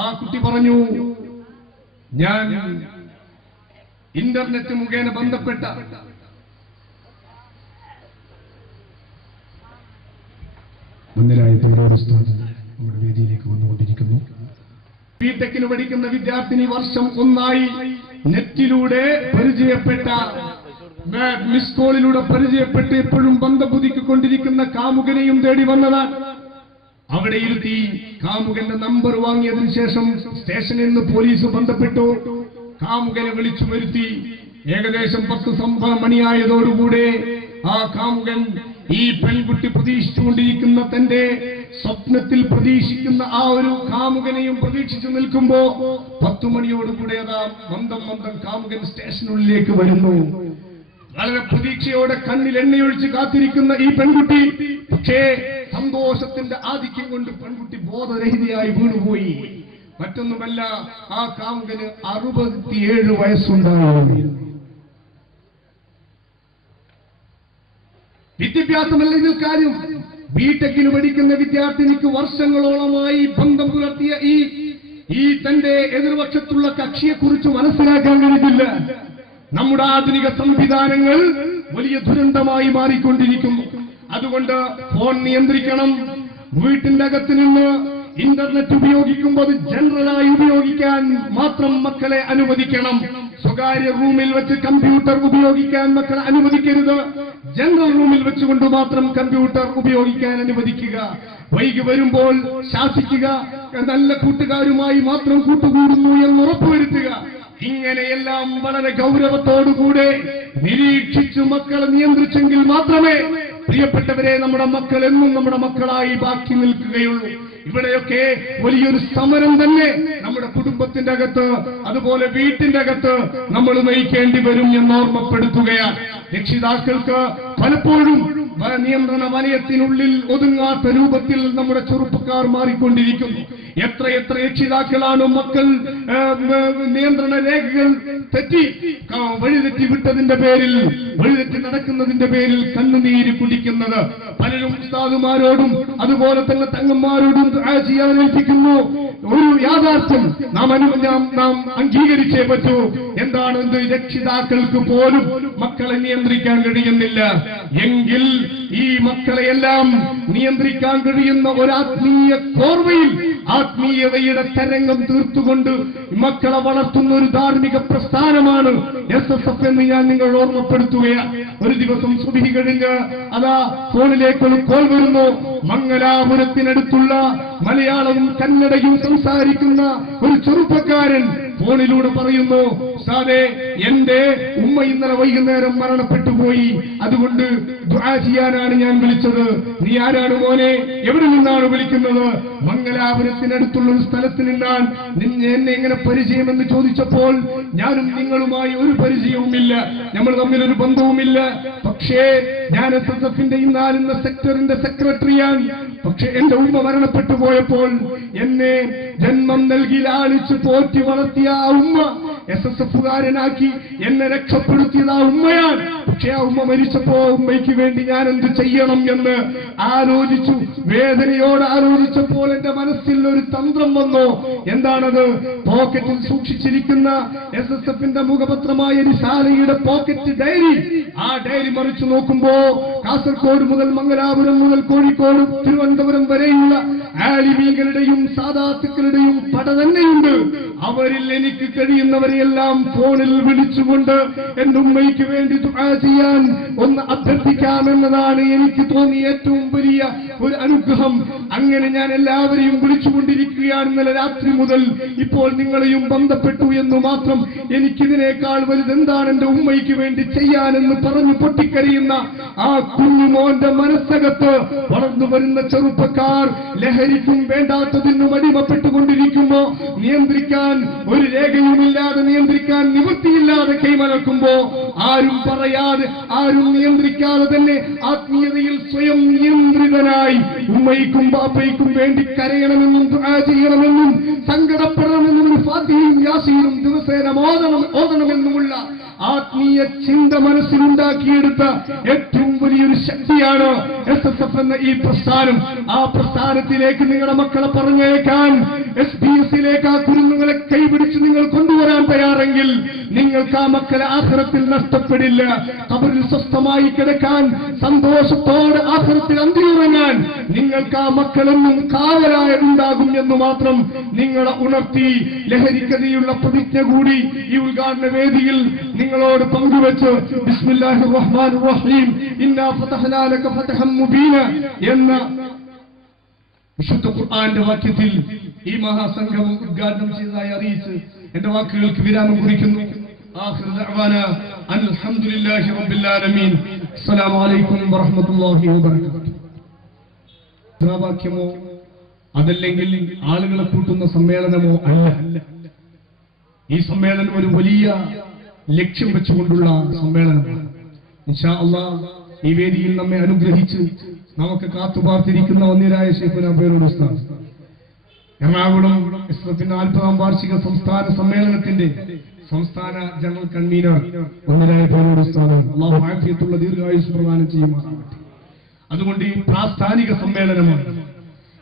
ആ കുട്ടി പറഞ്ഞു, ഞാൻ ഇന്റർനെറ്റ് മുഖേന ബന്ധപ്പെട്ട മുന്നിലായ നമ്മുടെ വേദിയിലേക്ക് വന്നുകൊണ്ടിരിക്കുന്നു. ബിടെക്കിന് പഠിക്കുന്ന വിദ്യാർത്ഥിനി വർഷം 1 നെറ്റിലൂടെ പരിചയപ്പെട്ട, മിസ് കോളിലൂടെ പരിചയപ്പെട്ട് എപ്പോഴും ബന്ധം പുതുക്കിക്കൊണ്ടിരിക്കുന്ന കാമുകനെയും തേടി വന്നതാണ്. അവിടെ ഇരുത്തി കാമുകന്റെ നമ്പർ വാങ്ങിയതിനു ശേഷം സ്റ്റേഷനിൽ നിന്ന് പോലീസ് ബന്ധപ്പെട്ടു. കാമുകനെ വിളിച്ചു വരുത്തി. ഏകദേശം 10 മണിയായതോടുകൂടെ ആ കാമുകൻ ഈ പെൺകുട്ടി പ്രതീക്ഷിച്ചുകൊണ്ടിരിക്കുന്ന, തന്റെ സ്വപ്നത്തിൽ പ്രതീക്ഷിക്കുന്ന ആ ഒരു കാമുകനെയും പ്രതീക്ഷിച്ചു നിൽക്കുമ്പോ 10 മണിയോടുകൂടെ അതാ മന്ദം കാമുകൻ സ്റ്റേഷനുള്ളിലേക്ക് വരുന്നു. വളരെ പ്രതീക്ഷയോടെ കണ്ണിൽ എണ്ണയൊഴിച്ച് കാത്തിരിക്കുന്ന ഈ പെൺകുട്ടി, പക്ഷേ സന്തോഷത്തിന്റെ ആധിക്യം കൊണ്ട് പെൺകുട്ടി ബോധരഹിതയായി വീണുപോയി. മറ്റൊന്നുമല്ല, ആ കാമുകന് 67 വയസ്സുണ്ടായിരുന്നു. വിദ്യാഭ്യാസമല്ല ഇതിൽ കാര്യം. ബിടെക്കിന് പഠിക്കുന്ന വിദ്യാർത്ഥിനിക്ക് വർഷങ്ങളോളമായി ബന്ധം പുലർത്തിയ ഈ തന്റെ എതിർപക്ഷത്തുള്ള കക്ഷിയെക്കുറിച്ച് മനസ്സിലാക്കാൻ കഴിഞ്ഞില്ല. നമ്മുടെ ആധുനിക സംവിധാനങ്ങൾ വലിയ ദുരന്തമായി മാറിക്കൊണ്ടിരിക്കുന്നു. അതുകൊണ്ട് ഫോൺ നിയന്ത്രിക്കണം. വീട്ടിന്റെ അകത്ത് നിന്ന് ഇന്റർനെറ്റ് ഉപയോഗിക്കുമ്പോൾ അത് ജനറലായി ഉപയോഗിക്കാൻ മാത്രം മക്കളെ അനുവദിക്കണം. സ്വകാര്യ റൂമിൽ വെച്ച് കമ്പ്യൂട്ടർ ഉപയോഗിക്കാൻ മക്കളെ അനുവദിക്കരുത്. ജനറൽ റൂമിൽ വെച്ചുകൊണ്ട് മാത്രം കമ്പ്യൂട്ടർ ഉപയോഗിക്കാൻ അനുവദിക്കുക. വൈകി വരുമ്പോൾ ശാസിക്കുക. നല്ല കൂട്ടുകാരുമായി മാത്രം കൂട്ടുകൂടുന്നു എന്ന് ഉറപ്പുവരുത്തുക. ഇങ്ങനെയെല്ലാം വളരെ ഗൗരവത്തോടുകൂടെ നിരീക്ഷിച്ചു മക്കളെ നിയന്ത്രിച്ചെങ്കിൽ മാത്രമേ പ്രിയപ്പെട്ടവരെ നമ്മുടെ മക്കൾ എന്നും നമ്മുടെ മക്കളായി ബാക്കി നിൽക്കുകയുള്ളൂ. ഇവിടെയൊക്കെ വലിയൊരു സമരം തന്നെ നമ്മുടെ കുടുംബത്തിന്റെ അകത്ത്, അതുപോലെ വീട്ടിന്റെ അകത്ത് നമ്മൾ നയിക്കേണ്ടി വരും എന്ന് ഓർമ്മപ്പെടുത്തുകയാണ്. രക്ഷിതാക്കൾക്ക് പലപ്പോഴും നിയന്ത്രണ വലയത്തിനുള്ളിൽ ഒതുങ്ങാത്ത രൂപത്തിൽ നമ്മുടെ ചെറുപ്പക്കാർ മാറിക്കൊണ്ടിരിക്കുന്നു. എത്ര രക്ഷിതാക്കളാണ് മക്കൾ നിയന്ത്രണ രേഖകൾ വഴിതെറ്റി വിട്ടതിന്റെ പേരിൽ, വഴിതെറ്റി നടക്കുന്നതിന്റെ പേരിൽ കണ്ണുനീര് കുടിക്കുന്നത്. പലരും ഉസ്താദുമാരോടും അതുപോലെ തന്നെ തങ്ങന്മാരോടും ദുആ ചെയ്യാൻ ഏൽപ്പിക്കുന്നു. ഒരു യാഥാർത്ഥ്യം നാം അംഗീകരിച്ചേ പറ്റൂ. എന്താണെന്ന് രക്ഷിതാക്കൾക്ക് പോലും മക്കളെ നിയന്ത്രിക്കാൻ കഴിയുന്നില്ല. എങ്കിൽ ഈ മക്കളെയെല്ലാം നിയന്ത്രിക്കാൻ കഴിയുന്ന ഒരാത്മീയ കോർവയിൽ ആത്മീയതയുടെ തരംഗം തീർത്തുകൊണ്ട് മക്കളെ വളർത്തുന്ന ഒരു ധാർമ്മിക പ്രസ്ഥാനമാണ് SSF എന്ന് ഞാൻ നിങ്ങൾ ഓർമ്മപ്പെടുത്തുകയാണ്. ഒരു ദിവസം സുബഹി കഴിഞ്ഞ് അതാ ഫോണിലേക്കൊരു കോൾ വരുന്നു. മംഗലാപുരത്തിനടുത്തുള്ള മലയാളവും കന്നഡയും സംസാരിക്കുന്ന ഒരു ചെറുപ്പക്കാരൻ ഫോണിലൂടെ പറയുന്നു, സാറേ, എന്റെ ഉമ്മ ഇന്നലെ വൈകുന്നേരം മരണപ്പെട്ടു പോയി, അതുകൊണ്ട് ദുആ ചെയ്യാനാണ് ഞാൻ വിളിച്ചത്. നീ ആരാണ് മോനെ? എവിടെ നിന്നാണ് വിളിക്കുന്നത്? മംഗലാപുരത്തിനടുത്തുള്ള ഒരു സ്ഥലത്ത് നിന്നാണ്. എന്നെ എങ്ങനെ പരിചയമെന്ന് ചോദിച്ചപ്പോൾ ഞാനും നിങ്ങളുമായി ഒരു പരിചയവുമില്ല, നമ്മൾ തമ്മിലൊരു ബന്ധവുമില്ല. പക്ഷേ ഞാൻ SSFന്റെ ഇന്നാലുന്ന സെക്ടറിന്റെ സെക്രട്ടറിയാണ്. പക്ഷെ എന്റെ ഉമ്മ മരണപ്പെട്ടു പോയപ്പോൾ എന്നെ ജന്മം നൽകി ലാളിച്ച് പോറ്റി വളർത്തിയ ആ ഉമ്മ SSFകാരനാക്കി എന്നെ രക്ഷപ്പെടുത്തിയത് ആ ഉമ്മയാണ്. പക്ഷെ ആ ഉമ്മ മരിച്ചപ്പോ ഉമ്മയ്ക്ക് വേണ്ടി ഞാൻ എന്ത് ചെയ്യണം എന്ന് ആലോചിച്ചു. വേദനയോട് ആലോചിച്ചപ്പോൾ എന്റെ മനസ്സിൽ ഒരു തന്ത്രം വന്നു. എന്താണത്? പോക്കറ്റിൽ സൂക്ഷിച്ചിരിക്കുന്ന SSFന്റെ മുഖപത്രമായ റിസാലയുടെ പോക്കറ്റ് ഡയറി, ആ ഡയറി മറിച്ചു നോക്കുമ്പോ കാസർഗോഡ് മുതൽ മംഗലാപുരം മുതൽ കോഴിക്കോട് തിരുവനന്തപുരം വരെയുള്ള ആലിമീങ്ങളുടെയും സാദാത്തുക്കളുടെയും പട തന്നെയുണ്ട്. അവരിൽ എനിക്ക് കഴിയുന്നവരെയെല്ലാം ഫോണിൽ വിളിച്ചുകൊണ്ട് എന്റെ ഉമ്മയ്ക്ക് വേണ്ടി ദുആ ചെയ്യാൻ ഒന്ന് അഭ്യർത്ഥിക്കാമെന്നതാണ് എനിക്ക് തോന്നിയ ഏറ്റവും വലിയ ഒരു അനുഗ്രഹം. അങ്ങനെ ഞാൻ എല്ലാവരെയും വിളിച്ചുകൊണ്ടിരിക്കുകയാണ് ഇന്നലെ രാത്രി മുതൽ. ഇപ്പോൾ നിങ്ങളെയും ബന്ധപ്പെട്ടു എന്ന് മാത്രം. എനിക്കിതിനേക്കാൾ വലുതെന്താണ് എന്റെ ഉമ്മയ്ക്ക് വേണ്ടി ചെയ്യാനെന്ന് പറഞ്ഞു പൊട്ടിക്കരയുന്ന ആ കുഞ്ഞുമോന്റെ മനസ്സകത്ത് വളർന്നു വരുന്ന ചെറുപ്പക്കാർ ലഹരിക്കും വേണ്ടാത്തതിനും അടിമപ്പെട്ടുകൊണ്ടിരിക്കുമ്പോ നിയന്ത്രിക്കാൻ ഒരു രേഖയുമില്ലാതെ, നിയന്ത്രിക്കാൻ നിവൃത്തിയില്ലാതെ കൈമലക്കുമ്പോ ആരും പറയാതെ, ആരും നിയന്ത്രിക്കാതെ തന്നെ ആത്മീയതയിൽ സ്വയം നിയന്ത്രിതനായി ഉമ്മയ്ക്കും ബാപ്പയ്ക്കും വേണ്ടി കരയണമെന്നും ദുആ ചെയ്യണമെന്നും സങ്കടപ്പെടണമെന്നും ഒരു ഫാത്തിഹയും യാസീനും ദിവസേന ഓതണമെന്നുമുള്ള ആത്മീയ ചിന്ത മനസ്സിലുണ്ടാക്കിയെടുത്ത ഏറ്റവും വലിയൊരു ശക്തിയാണ് SSF എന്ന ഈ പ്രസ്ഥാനം. ആ പ്രസ്ഥാനത്തിലേക്ക് നിങ്ങളുടെ മക്കളെ പറഞ്ഞേക്കാൻ SBS ആ കുരുന്നുകളെ കൈപിടിച്ച് നിങ്ങൾ കൊണ്ടുവരാൻ തയ്യാറെങ്കിൽ നിങ്ങൾക്ക് ആ മക്കളെ ആഖിറത്തിൽ നഷ്ടപ്പെടില്ല. ഖബറിൽ സ്വസ്ഥമായി കിടക്കാൻ, സന്തോഷത്തോടെ ആഖിറത്തിൽ അന്തിയുറങ്ങാൻ നിങ്ങൾക്ക് ആ മക്കളെന്നും കാവലായ ഉണ്ടാകും എന്ന് മാത്രം നിങ്ങളെ ഉണർത്തി ലഹരിക്കതയുള്ള പ്രതിജ്ഞ കൂടി ഈ ഉദ്ഘാടന വേദിയിൽ നിങ്ങളോട് പങ്കുവെച്ച് ബിസ്മില്ലാഹിർ റഹ്മാനിർ റഹീം ഇന്നാ ഫതഹ്നാ ലക ഫതഹൻ മുബീന എന്ന വിശുദ്ധ ഖുർആന്റെ വാക്യത്തിൽ ഈ മഹാസംഘം ഉദ്ഘാടനം ചെയ്തതായി അറിയിച്ച് എന്റെ വാക്കുകൾക്ക് വിരാമം കുറിക്കുന്നു. ആഖിറു ദഅവാനാ അൽഹംദുലില്ലാഹി റബ്ബിൽ ആലമീൻ. അസ്സലാമു അലൈക്കും വറഹ്മത്തുള്ളാഹി വബറകാതുഹു. വാക്യമോ അതല്ലെങ്കിൽ ആളുകളെ കൂട്ടുന്ന സമ്മേളനമോ അല്ല. ഈ സമ്മേളനം ഒരു വലിയ ലക്ഷ്യം വെച്ചുകൊണ്ടുള്ള സമ്മേളനമാണ്. ഇൻഷാ അല്ലാഹ് ഈ വേദിയിൽ നമ്മെ അനുഗ്രഹിച്ച് നമുക്ക് കാത്തുപാർത്തിരിക്കുന്ന ഒന്നിരായ ശൈഖുനാ പേരോട് ഉസ്താദ്, എറണാകുളം SSFന്റെ 40ാം വാർഷിക സംസ്ഥാന സമ്മേളനത്തിന്റെ സംസ്ഥാന ജനറൽ കൺവീനർ ഒന്നിരായ പേരോട് ഉസ്താദ്, അല്ലാഹു ആഫിയത്തുള്ള ദീർഘായുസ് പ്രദാനം ചെയ്യുമാറാകട്ടെ. അതുകൊണ്ട് ഈ പ്രാസ്ഥാനിക സമ്മേളനമാണ്.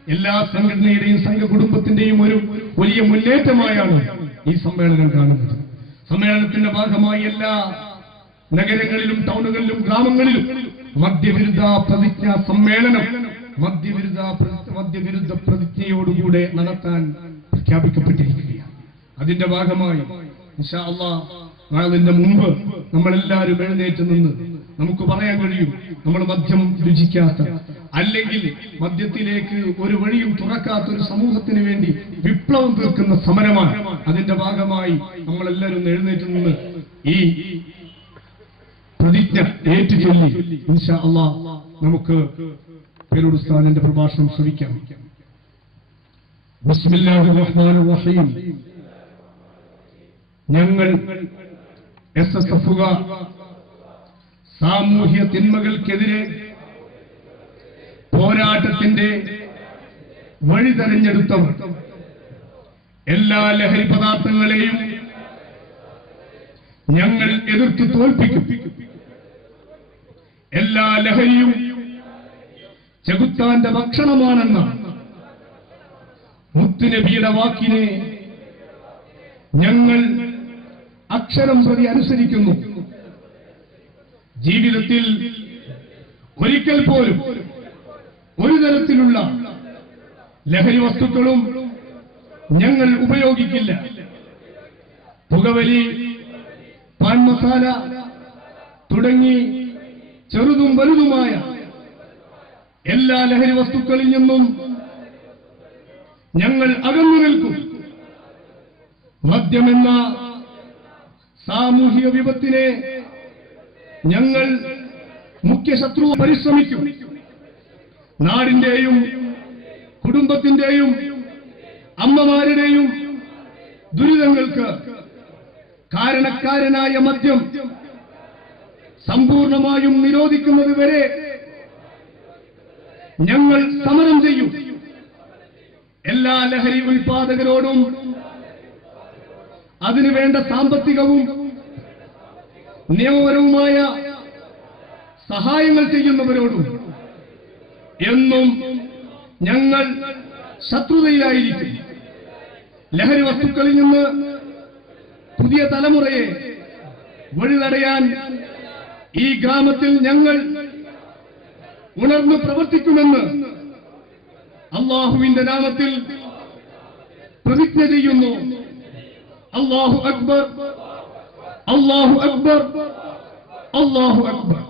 എല്ലാ സംഘടനയുടെയും സംഘകുടുംബത്തിന്റെയും ഒരു വലിയ മുന്നേറ്റമായാണ് ഈ സമ്മേളനം കാണുന്നത്. സമ്മേളനത്തിന്റെ ഭാഗമായി എല്ലാ നഗരങ്ങളിലും ടൗണുകളിലും ഗ്രാമങ്ങളിലും മദ്യവിരുദ്ധ പ്രതിജ്ഞാ സമ്മേളനം മദ്യവിരുദ്ധ പ്രതിജ്ഞയോടുകൂടെ നടത്താൻ പ്രഖ്യാപിക്കപ്പെട്ടിരിക്കുകയാണ്. അതിന്റെ ഭാഗമായി ഇൻഷാ അല്ലാഹ് നാളിന്റെ മുമ്പ് നമ്മളെല്ലാവരും എഴുന്നേറ്റ് നിന്ന് നമുക്ക് പറയാൻ കഴിയും നമ്മൾ മദ്യം രുചിക്കാത്ത, അല്ലെങ്കിൽ മദ്യത്തിലേക്ക് ഒരു വഴിയും തുറക്കാത്ത ഒരു സമൂഹത്തിന് വേണ്ടി വിപ്ലവം തീർക്കുന്ന സമരമാണ്. അതിന്റെ ഭാഗമായി നമ്മളെല്ലാവരും എഴുന്നേറ്റ് നിന്ന് ഈ പ്രതിജ്ഞ ഏറ്റുചൊല്ലി ഇൻഷാ അല്ലാഹ് നമുക്ക് പേരോട് ഉസ്താദിന്റെ പ്രഭാഷണം ശ്രവിക്കാം. ബിസ്മില്ലാഹിർ റഹ്മാനിർ റഹീം. ഞങ്ങൾ SSF-കാർ സാമൂഹ്യ തിന്മകൾക്കെതിരെ പോരാട്ടത്തിന്റെ വഴി തെരഞ്ഞെടുത്തവർ. എല്ലാ ലഹരി പദാർത്ഥങ്ങളെയും ഞങ്ങൾ എതിർത്ത് തോൽപ്പിക്കും. എല്ലാ ലഹരിയും ചെകുത്താന്റെ ഭക്ഷണമാണെന്ന മുത്തുനബിയുടെ വാക്കിനെ ഞങ്ങൾ അക്ഷരം പ്രതി അനുസരിക്കുന്നു. ജീവിതത്തിൽ ഒരിക്കൽ പോലും ഒരു തരത്തിലുള്ള ലഹരി വസ്തുക്കളും ഞങ്ങൾ ഉപയോഗിക്കില്ല. പുകവലി, പാൻ മസാല തുടങ്ങി ചെറുതും വലുതുമായ എല്ലാ ലഹരി വസ്തുക്കളിൽ നിന്നും ഞങ്ങൾ അകന്നു നിൽക്കും. മദ്യമെന്ന സാമൂഹിക വിപത്തിനെ ഞങ്ങൾ മുഖ്യ ശത്രു പരിശ്രമിക്കും. നാടിന്റെയും കുടുംബത്തിന്റെയും അമ്മമാരുടെയും ദുരിതങ്ങൾക്ക് കാരണക്കാരനായ മദ്യം സമ്പൂർണമായും നിരോധിക്കുന്നതുവരെ ഞങ്ങൾ സമരം ചെയ്യും. എല്ലാ ലഹരി ഉൽപാദകരോടും അതിനുവേണ്ട സാമ്പത്തികവും നിയമപരവുമായ സഹായങ്ങൾ ചെയ്യുന്നവരോടും എന്നും ഞങ്ങൾ ശത്രുതയിലായിരിക്കും. ലഹരി വസ്തുക്കളിൽ നിന്ന് പുതിയ തലമുറയെ വഴിതടയാൻ ഈ ഗ്രാമത്തിൽ ഞങ്ങൾ ഉണർന്നു പ്രവർത്തിക്കുമെന്ന് അല്ലാഹുവിന്റെ നാമത്തിൽ പ്രതിജ്ഞ ചെയ്യുന്നു. അല്ലാഹു അക്ബർ, അല്ലാഹു അക്ബർ, അല്ലാഹു അക്ബർ.